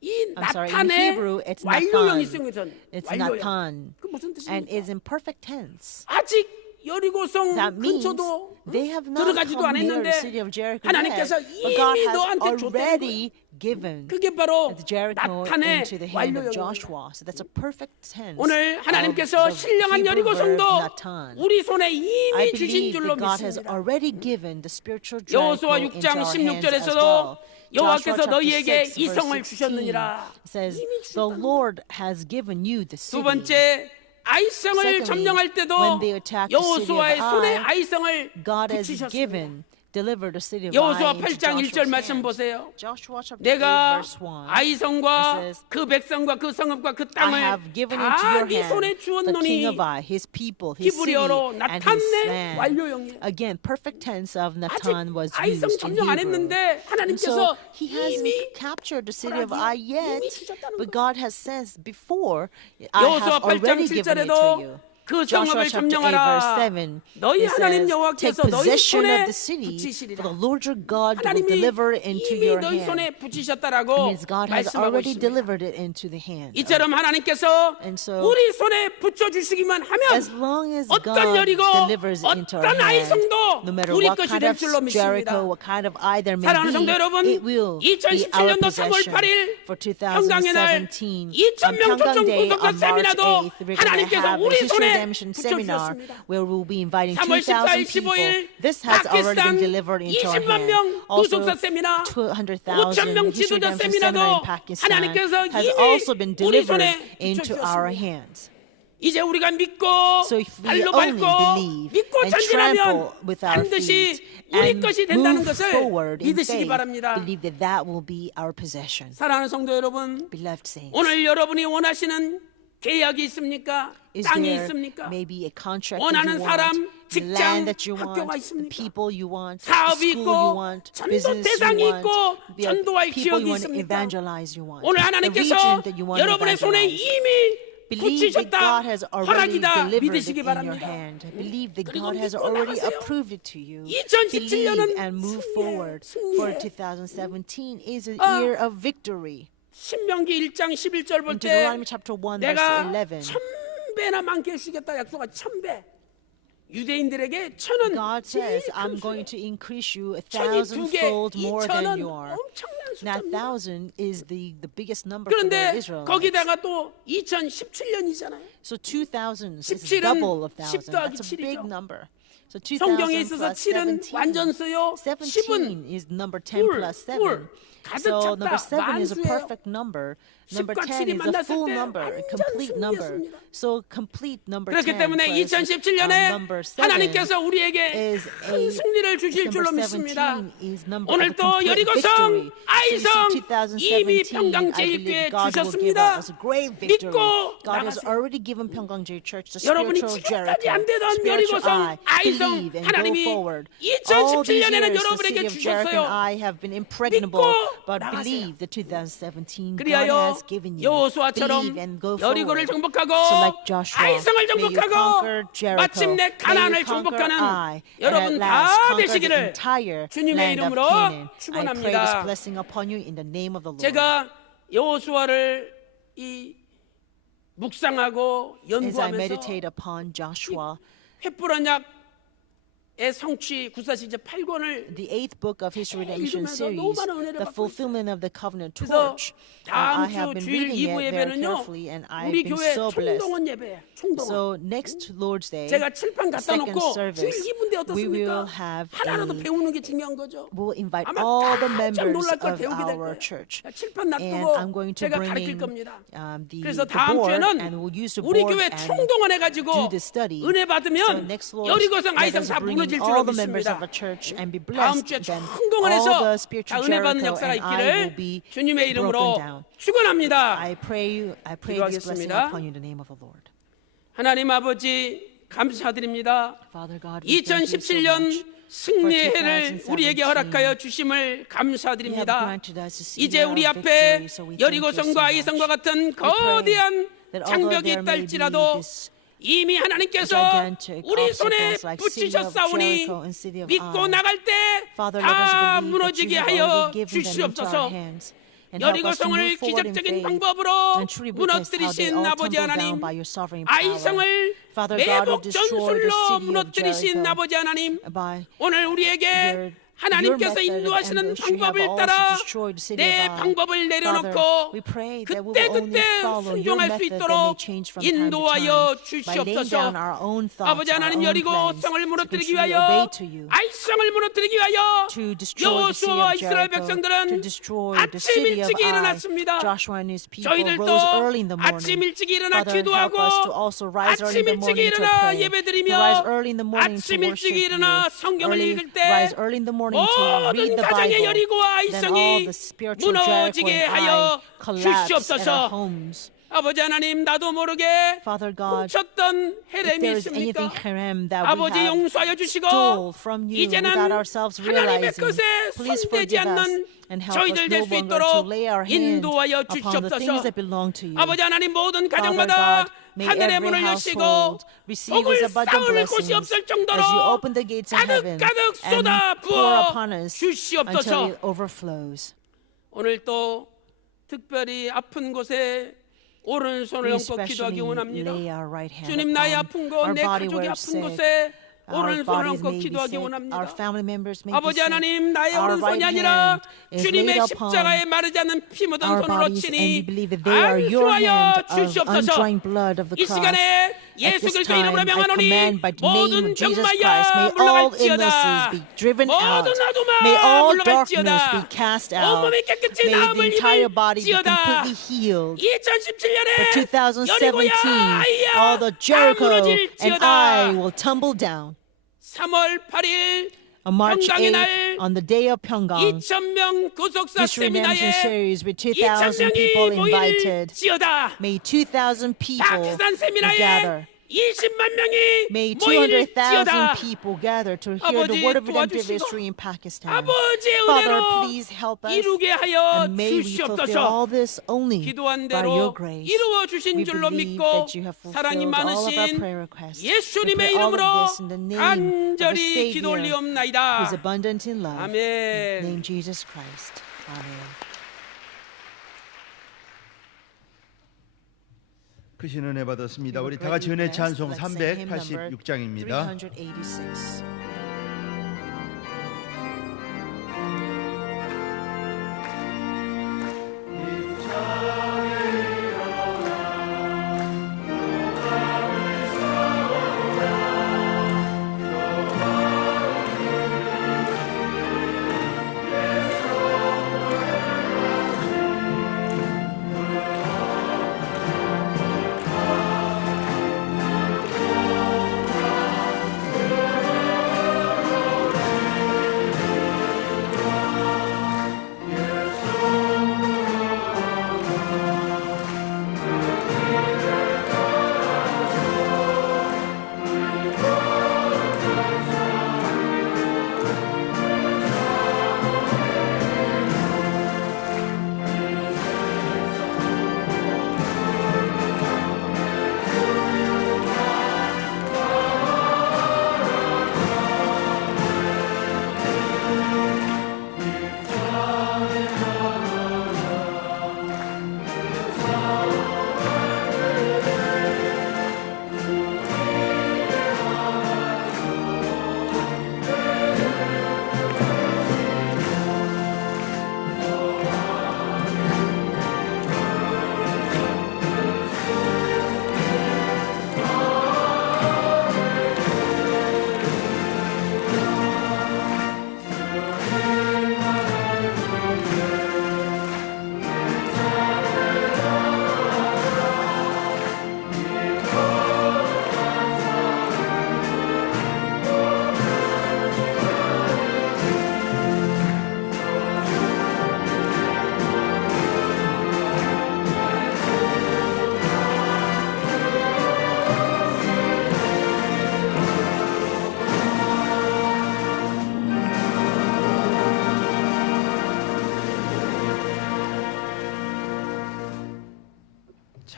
이 I'm sorry, in 나탄의 Hebrew, it's 완료형이 Nathan. 쓰여진 It's 완료형. Nathan, 그 무슨 and 뜻입니까? is in perfect tense. 아직 여리고성 That means 근처도 they have not 들어가지도 come near 않았는데 the city of Jericho 하나님께서 yet, but God 이미 has 너한테 줬다는 already given 그게 바로 the Jericho 나탄의 into the hand of 완료형입니다. Joshua. So that's a perfect tense 오늘 of 하나님께서 the 신령한 Hebrew verb 여리고성도 Natan. 우리 손에 I 이미 주신 believe 줄로 that God has 믿습니다. already given the spiritual 여호수아 Jericho into 6장 our hands as 16절에서도 well. 여호와께서 Joshua chapter 너희에게 6, 이 성을 verse 16 주셨느니라. says, 이미 the 주셨다는 Lord has given you the 두 city. 번째 아이성을 Secondly, 점령할 때도 when they attacked the city of 여호수아의 손에 Ai, 아이성을 God has 붙이셨습니다. given, delivered the city of 여호수아 Ai into 8장 1절 Joshua's 말씀 hand. 보세요. Joshua chapter 8 내가 verse 1. 아이성과 it says, 그 백성과 그 성읍과 그 I 땅을 have given into 다 your 네 손에 hand the 주었노니 king of Ai, his people, his city, 히브리어로 and his 나탄의 land. 완료형이에요. Again, perfect tense of 아직 Natan was 아이성 used in 점령 안 Hebrew. 했는데 And so 하나님께서 he hasn't 이미 captured the city of 허락이 Ai yet, 이미 주셨다는 but 거예요. God has said before, I 여호수아 have 8장 already given it to 7절에도 you. 그 Joshua 성읍을 chapter 8 verse 점령하라. 7 너희 it 하나님 says, 여호와께서 take 너희 possession 손에 of the city, 붙이시리라. for the Lord your God will 하나님이 deliver it into 이미 your 너희 hand. 손에 It 붙이셨다라고 means God has 말씀하고 already 있습니다. delivered it into the hand. 이처럼 하나님께서 And so, 우리 손에 붙여주시기만 As 하면 long as 어떤 God 여리고 delivers it into our 어떤 hand, 아이성도 no matter 우리 what 것이 kind 될 of 줄로 믿습니다. Jericho, what kind of eye there may 사랑하는 성도 be, 여러분, it will be our 2017년도 3월 possession. 8일 For 평강의 날 2017, 2,000명 평강 초청 Day 구속사 on March 세미나도 8th, we're going to 하나님께서 have a 우리 History 손에 Redemption Seminar 붙여주셨습니다. where we'll be inviting 3월 14일 2,000 people. 15일 This has already been 파키스탄 delivered into our 20만 hand. 명 Also, 구속사 세미나 200,000 5,000명 History 지도자 Redemption Seminar in 세미나도 Pakistan 하나님께서 has 이미 also been 우리 delivered 손에 into our 붙여주셨습니다. hands. 이제 우리가 믿고 So if we 발로 only 밟고 believe 믿고 and 전진하면 trample with our 반드시 feet 우리 and 것이 된다는 move 것을 forward in 믿으시기 faith, 바랍니다. believe that that will be our possession. 사랑하는 성도 여러분, Beloved saints, 오늘 여러분이 원하시는 계약이 있습니까? is 땅이 there 있습니까? maybe a contract that 원하는 you 사람, want, the 직장, land that you 학교가 want, the 있습니까? people you want, the 사업이 school 있고, you want, 전도 business 대상이 you want, 있고, the 전도할 people 지역이 you want to 있습니까? evangelize you want, 오늘 the 하나님께서 region that you want to 여러분의 손에 evangelize. 이미 Believe that 붙이셨다, God has already 허락이다 delivered it 믿으시기 in your 바랍니다. hand. Believe that 그리고 God has 믿고 already 나가세요. approved it to you. 2017 년은 Believe and move 승리의, forward. 승리의. For 2017 is a 아, year of victory. 신명기 1장 11절 볼 In 때 Deuteronomy chapter 1 verse 내가 11. 1000배나 많게 해주겠다 약속한 1000배. 유대인들에게 1000은 God 제일 says, 큰 I'm 수예요. going to increase you 1000이 2개, 1,000-fold more than 2000은 you are. 엄청난 That 숫자입니다. 1,000 is the biggest number for the 그런데 Israelites. 거기다가 또 2017년이잖아요. So 2,000 is 17은 double of 1,000. 10 더하기 That's a big 7이죠. number. So 성경에 2,000 있어서 plus 7은 17. 완전수요. 10은 17 is number 10 full, plus 7. full. 가득 So 찼다. number 7 is a 만수예요. perfect number. Number 10과 10 7이 is a 만났을 full 때 number, a 완전 complete number. 승리였습니다. So complete number 그렇기 10 때문에 plus 2017년에 number 7 하나님께서 우리에게 is 큰 a 승리를 주실 줄로 number 믿습니다. 17 is number 오늘 of 또 complete 여리고성, victory. 아이성 Since 이미 2017, 평강 I 제일교회 believe God will give 주셨습니다. us a great victory. 믿고 God has 나가세요. already given 평강 J Church the 여러분이 spiritual 지금까지 Jericho, 안 되던 spiritual 여리고성, eye. 아이성 Believe and go 하나님이 forward. All these 2017년에는 years, the 여러분에게 city of Jericho and 주셨어요. I have been impregnable, 믿고 but 나가세요. believe that 2017 God 그리하여 has given you. 여호수아처럼 Believe and go 여리고를 forward. 정복하고 So like Joshua, 아이성을 may you 정복하고 conquer Jericho, 마침내 may you 가나안을 conquer 정복하는 Ai, and 여러분 at last 다 conquer the 되시기를 entire 주님의 land of 이름으로 Canaan. I pray this 축원합니다. blessing upon you in the name of the Lord. 제가 여호수아를 이 묵상하고 As I 연구하면서 meditate upon Joshua, 횃불 언약의 성취 구사시제 8권을 the 8th book of History Redemption 읽으면서 series, 너무 많은 은혜를 the 받고 fulfillment of the covenant 그래서 torch. I 다음 have 주 been 주일 reading 2부 it very 예배는요 carefully, and I've 우리 been 교회 so blessed. 총동원 예배예요. 총동원. So next Lord's Day, 제가 칠판 갖다 second 놓고 주일 service, 2부인데 we will 어떻습니까? have 하나라도 a 배우는 게 중요한 거죠. we'll invite 아마 all the 깜짝 members 놀랄 걸 of 배우게 될 our 거예요. church. 칠판 And 놔두고 I'm going to 제가 bring 가르칠 in 겁니다. the 그래서 board, 다음 and 주에는 we'll use the 우리 board 교회 and 총동원 해가지고 do the study. 은혜 So 받으면 next Lord's 여리고성 let 아이성 us 다 bring in 무너질 all 줄로 the members of 믿습니다. our church and be 다음 blessed. 주에 Then all 총동원해서 the 다 spiritual 은혜 받는 Jericho 역사가 and I will 있기를 be 주님의 broken 이름으로 down. 축원합니다. I pray this blessing 기도하겠습니다. upon you in the name of the Lord. 하나님 아버지 감사드립니다. Father God, we thank you so 2017년 much. 승리의 for 해를 2017. 우리에게 허락하여 주심을 You have 감사드립니다. granted us this 이제 year 우리 of 앞에 victory, so we thank you so 여리고성과 아이성과 much. 같은 pray 거대한 that although 장벽이 there may be 있달지라도 this 이미 하나님께서 gigantic 우리 손에 obstacles like city of 붙이셨사오니 Jericho and city of 믿고 Ai, 나갈 때 Father, let us 다 believe that you 무너지게 have 하여 already given them into 주시옵소서. our hands. and help us to 여리고성을 move forward in 기적적인 faith 방법으로 and truly witness how they 무너뜨리신 all 아버지 tumble down 하나님, by your sovereign power. 아이성을 Father God, who 매복 destroyed the 전술로 city of 무너뜨리신 Jericho 아버지 하나님, by 오늘 우리에게 하나님께서 인도하시는 방법을 따라 내 방법을 내려놓고 그때그때 순종할 수 있도록 인도하여 주시옵소서. 아버지 하나님, 여리고성을 무너뜨리기 위하여, 아이성을 무너뜨리기 위하여 여호수아와 이스라엘 백성들은 아침 일찍 일어났습니다. 저희들도 아침 일찍 일어나 기도하고, 아침 일찍 일어나 예배드리며, 아침 일찍 일어나 성경을 읽을 때 모든 가정의 여리고와 아이성이 무너지게 하여 주시옵소서. 아버지 하나님, 나도 모르게 훔쳤던 헤렘이 있습니까? 아버지 용서하여 주시고, 이제는 하나님의 것에 손대지 않는 저희들 될 수 있도록 인도하여 주시옵소서. 아버지 하나님, 모든 가정마다 하늘의 문을 여시고 복을 쌓을 곳이 없을 정도로 가득가득 쏟아 부어 주시옵소서. 오늘 또 특별히 아픈 곳에 오른손을 얹고 기도하기 원합니다. 주님, 나의 아픈 곳, 내 가족이 아픈 곳에 오른손을 얹고 기도하기 원합니다. 아버지 하나님, 나의 오른손이 아니라 주님의 십자가에 마르지 않는 피 묻은 손으로 치니 안수하여 주시옵소서. 이 시간에 예수 그리스도 이름으로 명하노니 모든 병마야 물러갈지어다. 모든 어둠아 물러갈지어다. 온몸이 깨끗이 나음을 입을지어다. 2017년에 여리고야 아이야 다 무너질지어다. 3월 8일 On March 평강의 8th, 날 on the day of Pyeonggang, 2,000명 구속사 this redemption 세미나에 series with 2,000 people 2,000명이 invited. 모일지어다. May 2,000 people 파키스탄 세미나에 gather. 20만 명이 May 모일지어다. 200,000 people gather to hear the 아버지 word of redemptive 도와주시고 history in Pakistan. 아버지의 Father, 은혜로 please help us, 이루게 하여 and may we fulfill 주시옵소서. all this only 기도한 by your 대로 grace. 이루어 주신 We 줄로 believe 믿고 that you have 사랑이 fulfilled all of our 많으신 prayer requests. We 예수님의 pray all of 이름으로 this in the name of the 간절히 기도 Savior who is 올리옵나이다. abundant in love. In the name 아멘. Jesus Christ. Amen. 크신 은혜 받았습니다. 우리 다 같이 은혜 찬송 386장입니다. 386.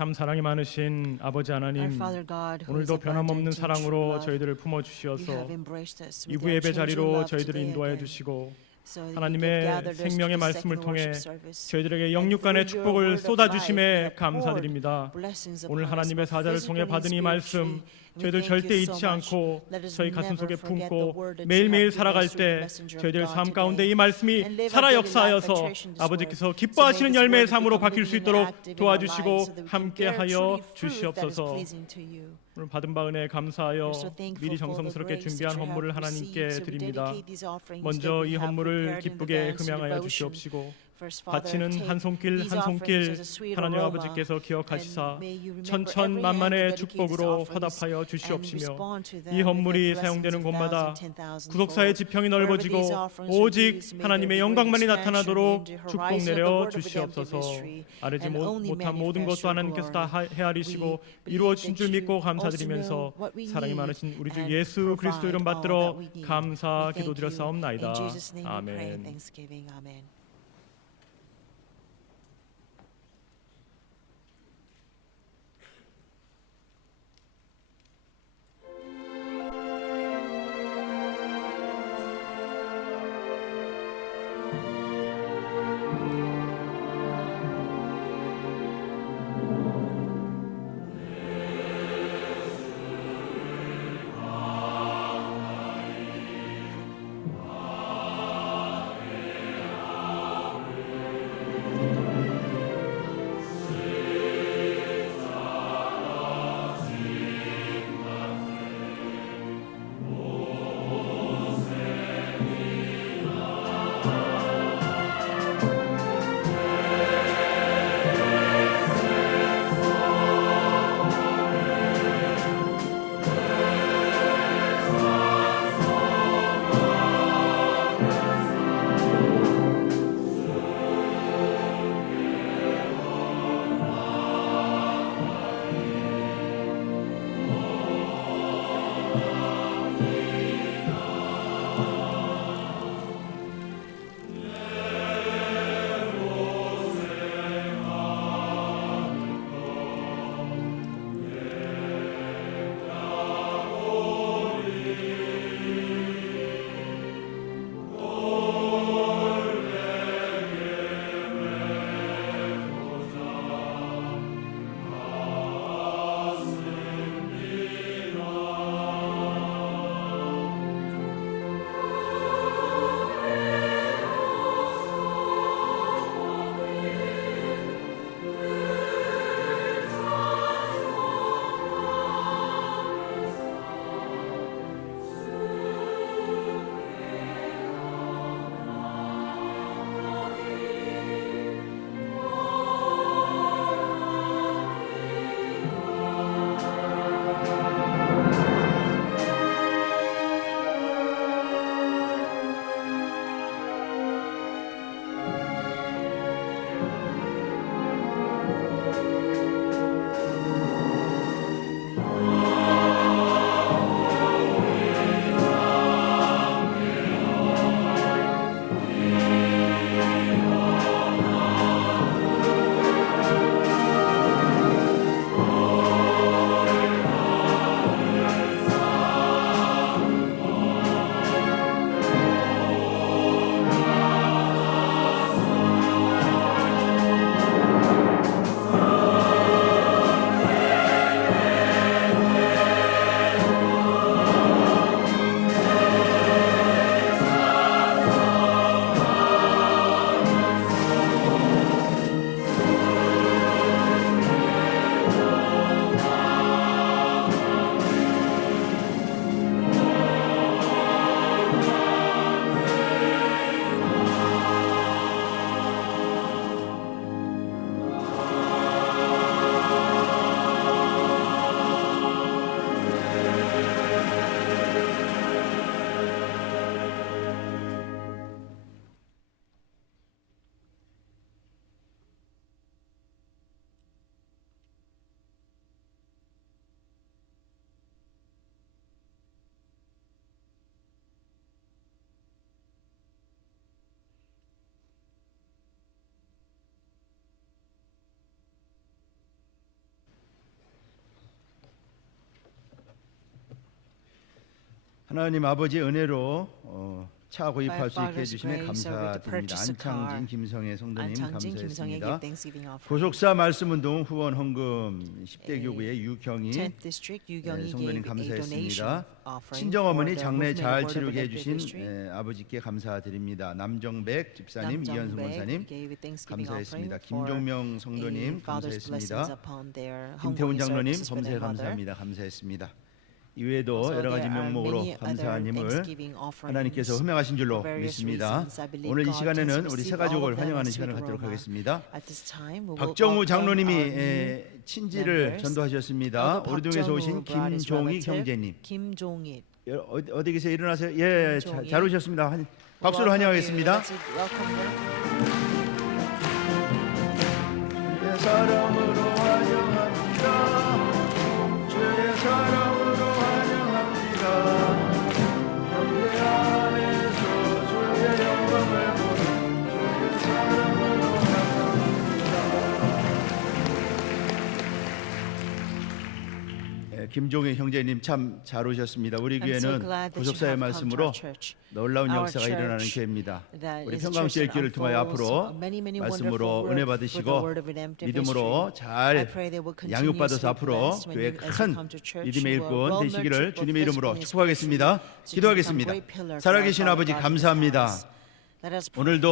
참 사랑이 많으신 아버지 Our 하나님, Father God, who is 오늘도 변함없는 abundant in true 사랑으로 love, 저희들을 품어 you 주시어서 have embraced us with 이부 your 예배 changing 자리로 love 저희들을 today 인도하여 again. 주시고 하나님의 생명의 말씀을 통해 저희들에게 영육간의 축복을 쏟아주심에 감사드립니다. 오늘 하나님의 사자를 통해 받은 이 말씀 저희들 절대 잊지 않고 저희 가슴 속에 품고 매일매일 살아갈 때 저희들 삶 가운데 이 말씀이 살아 역사하여서 아버지께서 기뻐하시는 열매의 삶으로 바뀔 수 있도록 도와주시고 함께하여 주시옵소서. 오늘 받은 바 은혜에 감사하여 미리 정성스럽게 준비한 헌물을 하나님께 드립니다. 먼저 이 헌물을 기쁘게 흠양하여 주시옵시고 바치는 한 손길 한 손길 하나님 아버지께서 기억하시사 천천만만의 축복으로 화답하여 주시옵시며 이 헌물이 사용되는 곳마다 구속사의 지평이 넓어지고 오직 하나님의 영광만이 나타나도록 축복 내려 주시옵소서. 아뢰지 못한 모든 것도 하나님께서 다 헤아리시고 이루어진 줄 믿고 감사드리면서 사랑이 많으신 우리 주 예수 그리스도 이름 받들어 감사 기도드렸사옵나이다. 아멘. 하나님 아버지 은혜로 차 구입할 수 있게 By 해주시면 Father's grace, with the 감사드립니다. purchase a car. 안창진, 김성애 성도님 안창진, 김성애 감사했습니다. give thanksgiving offering. 고속사 말씀운동 후원 헌금 10대 교구의 유경희 10th District 유경희 성도님 gave a donation 감사했습니다. offering 친정어머니 for the 장례 movement 잘 of Word of 치르게 Electric 해주신 District. 아버지께 감사드립니다. 남정백 집사님, 이현수 남정백 권사님 gave a thanksgiving 감사했습니다. offering for 김종명 a 성도님 father's blessings 감사했습니다. upon their 김태훈 homegoing 장로님 services for 범사에 their mother. 감사합니다. 감사했습니다. 이외에도 Also, 여러 가지 there are 명목으로 many 감사한 other 힘을 thanksgiving offerings 하나님께서 허명하신 줄로 for various 믿습니다. reasons. I believe 오늘 이 God 시간에는 has 우리 세 received all 가족을 of them 환영하는 as 시간을 sweet 갖도록 aroma. 하겠습니다. At this time, we will 박정우 welcome 장로님이 our new 친지를 members. 전도하셨습니다. Elder 오리동에서 박정우 오신 brought his 김종희 relative, 형제님. 김종희. 어디 계세요? 일어나세요. 예, 김종희. 잘 오셨습니다. 박수로 환영하겠습니다. Welcome her. 주의 사랑으로 환영합니다. 주의 사랑으로 환영합니다. 영계 안에서 주의 영광을 보는 주의 사랑으로 환영합니다. 김종희 형제님 참 잘 오셨습니다. 우리 I'm so 교회는 glad that you 구속사의 have come to 말씀으로 our church. 놀라운 Our 역사가 일어나는 church 교회입니다. That 우리 is a 평강시의 church 길을 that 통하여 unfolds 앞으로 many 말씀으로 wonderful 은혜 work 받으시고 for the word of redemptive 믿음으로 history. I 잘 pray they will 양육받아서 continuously 앞으로 blessed when 교회 you, as you 큰 come to church, 믿음의 you 일꾼 will well 되시기를 nurtured 주님의 both 이름으로 physically and 축복하겠습니다. spiritually. 기도하겠습니다. To become great pillar for 살아계신 our 아버지 God in His 감사합니다. house. Let us pray. 오늘도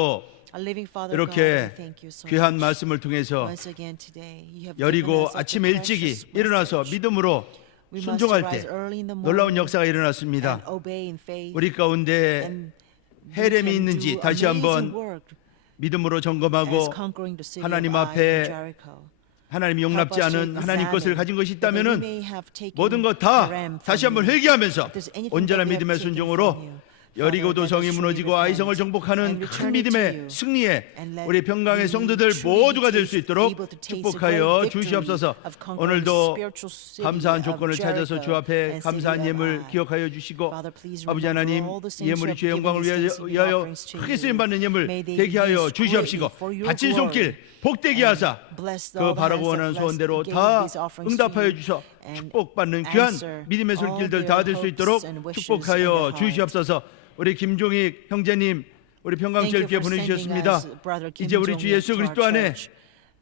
Our living Father God, 이렇게 we thank you so 귀한 much. 말씀을 통해서 Once again today, you have given 여리고 us such a 아침에 일찍이 precious 일어나서 message. 믿음으로 We must 순종할 때 arise early in the 놀라운 morning 역사가 일어났습니다. and obey in faith. 우리 가운데 And we 헤렘이 can 있는지 do 다시 amazing 한번 work 믿음으로 as 점검하고 conquering the city 하나님 of Ai 앞에 and Jericho. 하나님이 용납지 Help us to 않은 하나님 것을 examine 가진 것이 that we 있다면은 may have taken 모든 것 다 ram from 다시 한번 you. 회개하면서 If there's anything 온전한 that we have 믿음의 taken 순종으로 from you, 여리고 Father, let 도성이 us truly 무너지고 repent 아이성을 정복하는 and 큰 return it to 믿음의 you. 승리에 And let 우리 평강의 we 성도들 truly 모두가 될 수 taste, 있도록 able to taste the 축복하여 great victory 주시옵소서. of conquering 오늘도 the spiritual city 감사한 of 조건을 찾아서 주 Jericho 앞에 and 감사한 city of 예물 Ai. 기억하여 주시고 Father, please 아버지 remember 하나님 all the 이 saints 예물이 who have 주의 given 영광을 these thanksgiving 위하여 offerings to 크게 you. 쓰임받는 예물 May they 되게 하여 use 주시옵시고 greatly for your 갇힌 glory. 손길 복되게 하사 Bless 그 all the 바라고 hands 원하는 that 소원대로 blessed 다 gave these offerings to 응답하여 you 주셔 and 축복받는 귀한 answer 믿음의 all 손길들 their 다 될 수 hopes 있도록 and wishes 축복하여 in their heart. 주시옵소서. 우리 김종희 형제님 우리 평강시를 Thank you 교회 for 보내주셨습니다. sending us brother Kim 이제 우리 주 Jong-il 예수 to our 그리스도 안에 church.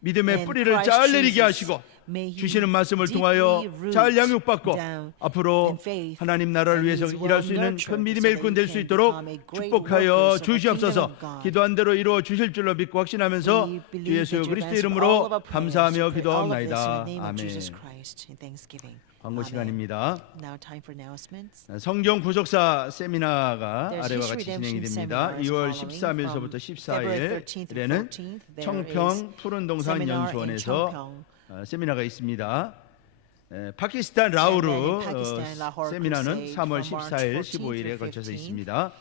믿음의 In 뿌리를 Christ 잘 내리게 Jesus, 하시고 may he 주시는 말씀을 deeply 통하여 root 잘 양육받고 down 앞으로 in faith 하나님 나라를 and 위해서 is 일할 수 있는 well 큰 nurtured 믿음의 so 일꾼 that 될 he 수 can 있도록 become a great 축복하여 workers of the 주시옵소서. kingdom of God. 기도한 대로 이루어 주실 줄로 믿고 확신하면서 We 주 believe 예수 that you 그리스도 have answered all of 이름으로 our prayers. 감사하며 We pray all of this in 기도하옵나이다. the name of 아멘. Jesus Christ in thanksgiving. 광고 아멘. 시간입니다. Now time for announcements. 성경 구속사 세미나가 There's 아래와 history 같이 진행이 redemption 됩니다. seminars 2월 following 13일서부터 from February 13th through 14일에는 14th. There is 청평 푸른동산 seminar in 연수원에서 청평. 세미나가 있습니다. 파키스탄 라우르 And then in Pakistan, Lahore 세미나는 Crusade 3월 from March 14일, 14th 15일에 through 걸쳐서 15th. 있습니다.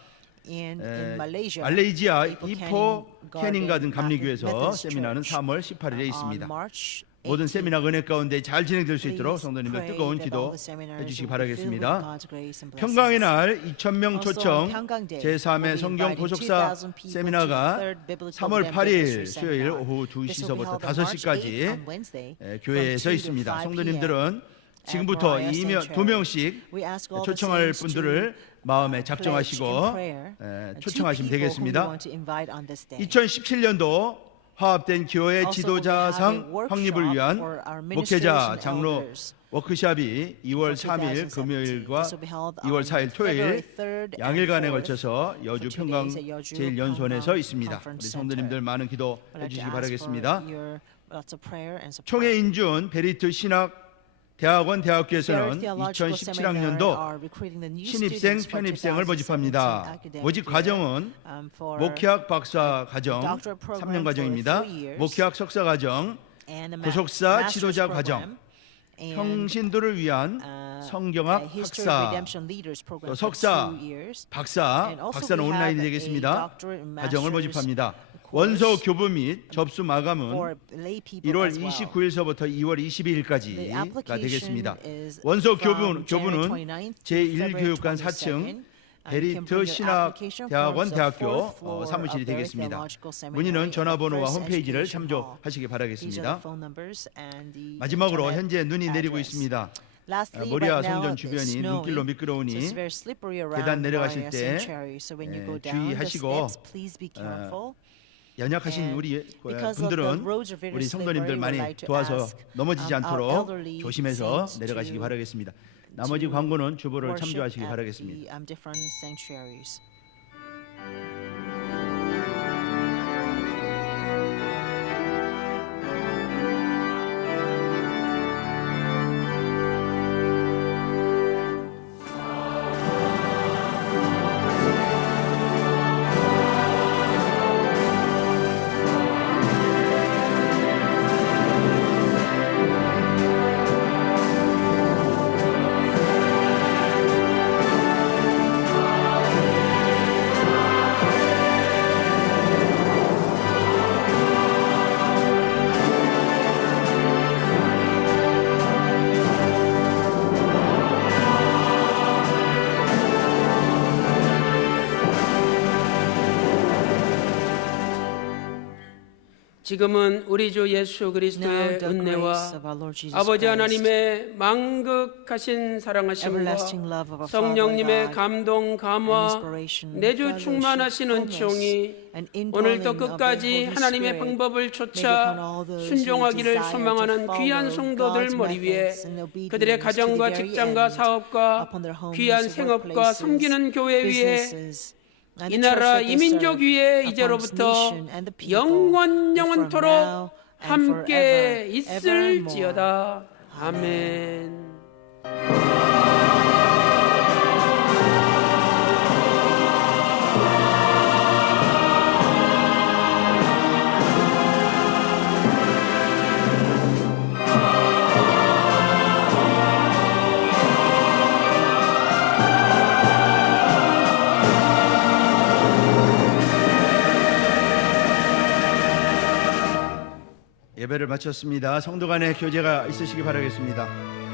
And in Malaysia, 말레이시아 Ipoh 이포 캐닝 가든 Garden 감리교에서 Methodist 세미나는 Church 3월 18일에 on 있습니다. March 모든 18th. 세미나가 은혜 가운데 잘 진행될 수 있도록 Please 성도님들 pray 뜨거운 that 기도 all the seminars 해주시기 will be filled with 바라겠습니다. God's grace and blessings. 평강의 날 2,000명 Also, 초청 on 평강 Day, 제3회 we'll be 성경 inviting 고속사 2,000 people 세미나가 to the third biblical 3월 redemptive 8일 history 수요일 seminar. 오후 This will be 2시서부터 held on March 8th 5시까지 on Wednesday 교회에 from 서 2 to 있습니다. 5 성도님들은 p.m. 지금부터 at Moriah Sanctuary. 2명씩 We ask all the 초청할 saints 분들을 to 마음에 pledge 작정하시고 in prayer 초청하시면 two people who we 되겠습니다. want to invite on this day. 2017년도 화합된 교회 Also, 지도자상 we have a workshop 확립을 위한 for our ministers 목회자 and 장로 elders. 워크숍이 2월 for 3일 2017. 금요일과 This will be held 2월 on 4일 토요일 February 3rd and 양일간에 4th 걸쳐서 여주 for 2 평강 days at 여주 제1연수원에서 평강 있습니다. 우리 Conference 성도님들 Center. 많은 기도 I'd like to 해주시기 ask for 바라겠습니다. your lots of prayer and support. 총회 인준 베리트 신학 대학원 대학교에서는 Barrett Theological 2017학년도 Seminar are recruiting the new 신입생 students for 편입생을 2017 모집합니다. academic 모집 year, 과정은 for 목회학 박사 과정 doctorate program 3년 for 과정입니다. 4 years, 목회학 석사 과정, and a 구속사 master's 지도자 program, 과정, and, 평신도를 위한 성경학 a history 학사, redemption leaders 또 program for 석사, 2 years. 박사, And also 박사는 we have 온라인이 a 되겠습니다. doctorate and 과정을 master's 모집합니다. course 원서 교부 및 접수 마감은 for lay people 1월 as well. 29일서부터 2월 The 22일까지가 application 되겠습니다. is 원서 from 교부는 January 29th to 제1교육관 February 4층 22nd. 베리트 신학 대학원 대학교 사무실이 되겠습니다. 문의는 전화번호와 홈페이지를 참조하시기 These are the 바라겠습니다. phone numbers and the 마지막으로 internet 현재 눈이 내리고 address. 있습니다. Lastly, 모리아 right now 성전 it's 주변이 snowing, 눈길로 so 미끄러우니 it's very slippery around 계단 내려가실 Moriah 때, Sanctuary. So when you go down the 주의하시고, steps, please be careful. 연약하신 And 우리 because of the 분들은 roads are very 우리 성도님들 slippery, 많이 we'd like to 도와서 ask 넘어지지 our 않도록 elderly 조심해서 saints 내려가시기 to 바라겠습니다. 나머지 광고는 주보를 worship 참조하시기 at 바라겠습니다. the different sanctuaries. 지금은 우리 주 예수 Now 그리스도의 the 은혜와 grace of our Lord Jesus 아버지 Christ, 하나님의 만극하신 사랑하심과 everlasting love of our Father 성령님의 God, 감동 and 감화 inspiration, 내주 fellowship, 충만하신 fullness, 은총이 and indwelling 오늘도 of the 끝까지 Holy 하나님의 Spirit 방법을 may be upon 쫓아 all those who 순종하기를 desire to 소망하는 귀한 follow 성도들 God's 머리 위에 methods and obedience 그들의 to the 가정과 very 직장과 end, 사업과 upon their homes, 귀한 생업과 workplaces, 섬기는 교회 위에 businesses, and the 이 church 나라 that they 이 민족 serve, 위에 upon this 이제로부터 nation and the people, 영원 from 영원토록 now and 함께 forever, 있을지어다. 아멘. 예배를 마쳤습니다. 성도 간의 교제가 있으시기 바라겠습니다.